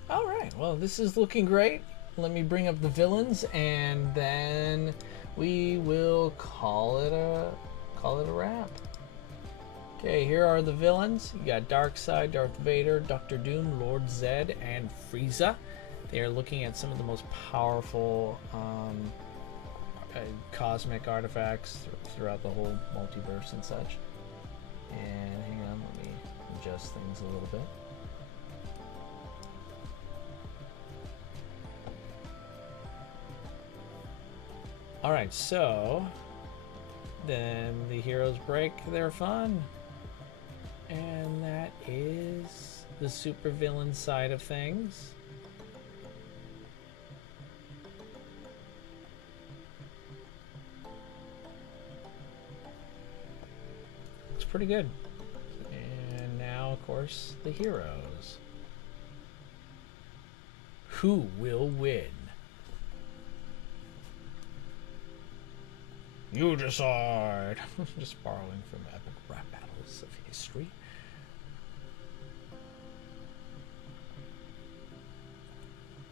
Alright, well, this is looking great. Let me bring up the villains and then we will call it a wrap. Okay, here are the villains. You got Darkseid, Darth Vader, Doctor Doom, Lord Zed, and Frieza. They are looking at some of the most powerful cosmic artifacts throughout the whole multiverse and such. And hang on, let me adjust things a little bit. Alright, so then the heroes break their fun. And that is the supervillain side of things. Looks pretty good. And now, of course, the heroes. Who will win? You decide. Just borrowing from epic rap battles of history.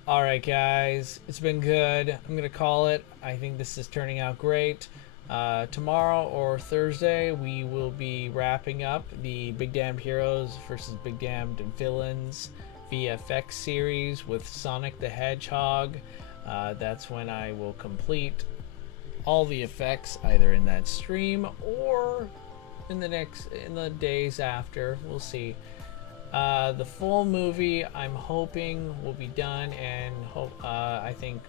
Alright guys, it's been good. I'm gonna call it. I think this is turning out great. Tomorrow or Thursday we will be wrapping up the Big Damned Heroes versus Big Damned Villains VFX series with Sonic the Hedgehog. That's when I will complete all the effects either in that stream or in the days after. We'll see. The full movie I'm hoping will be done and I think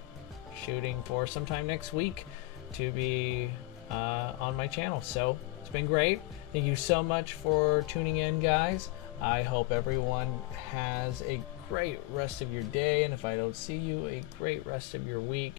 shooting for sometime next week to be on my channel. So it's been great. Thank you so much for tuning in, guys. I hope everyone has a great rest of your day, and if I don't see you, a great rest of your week.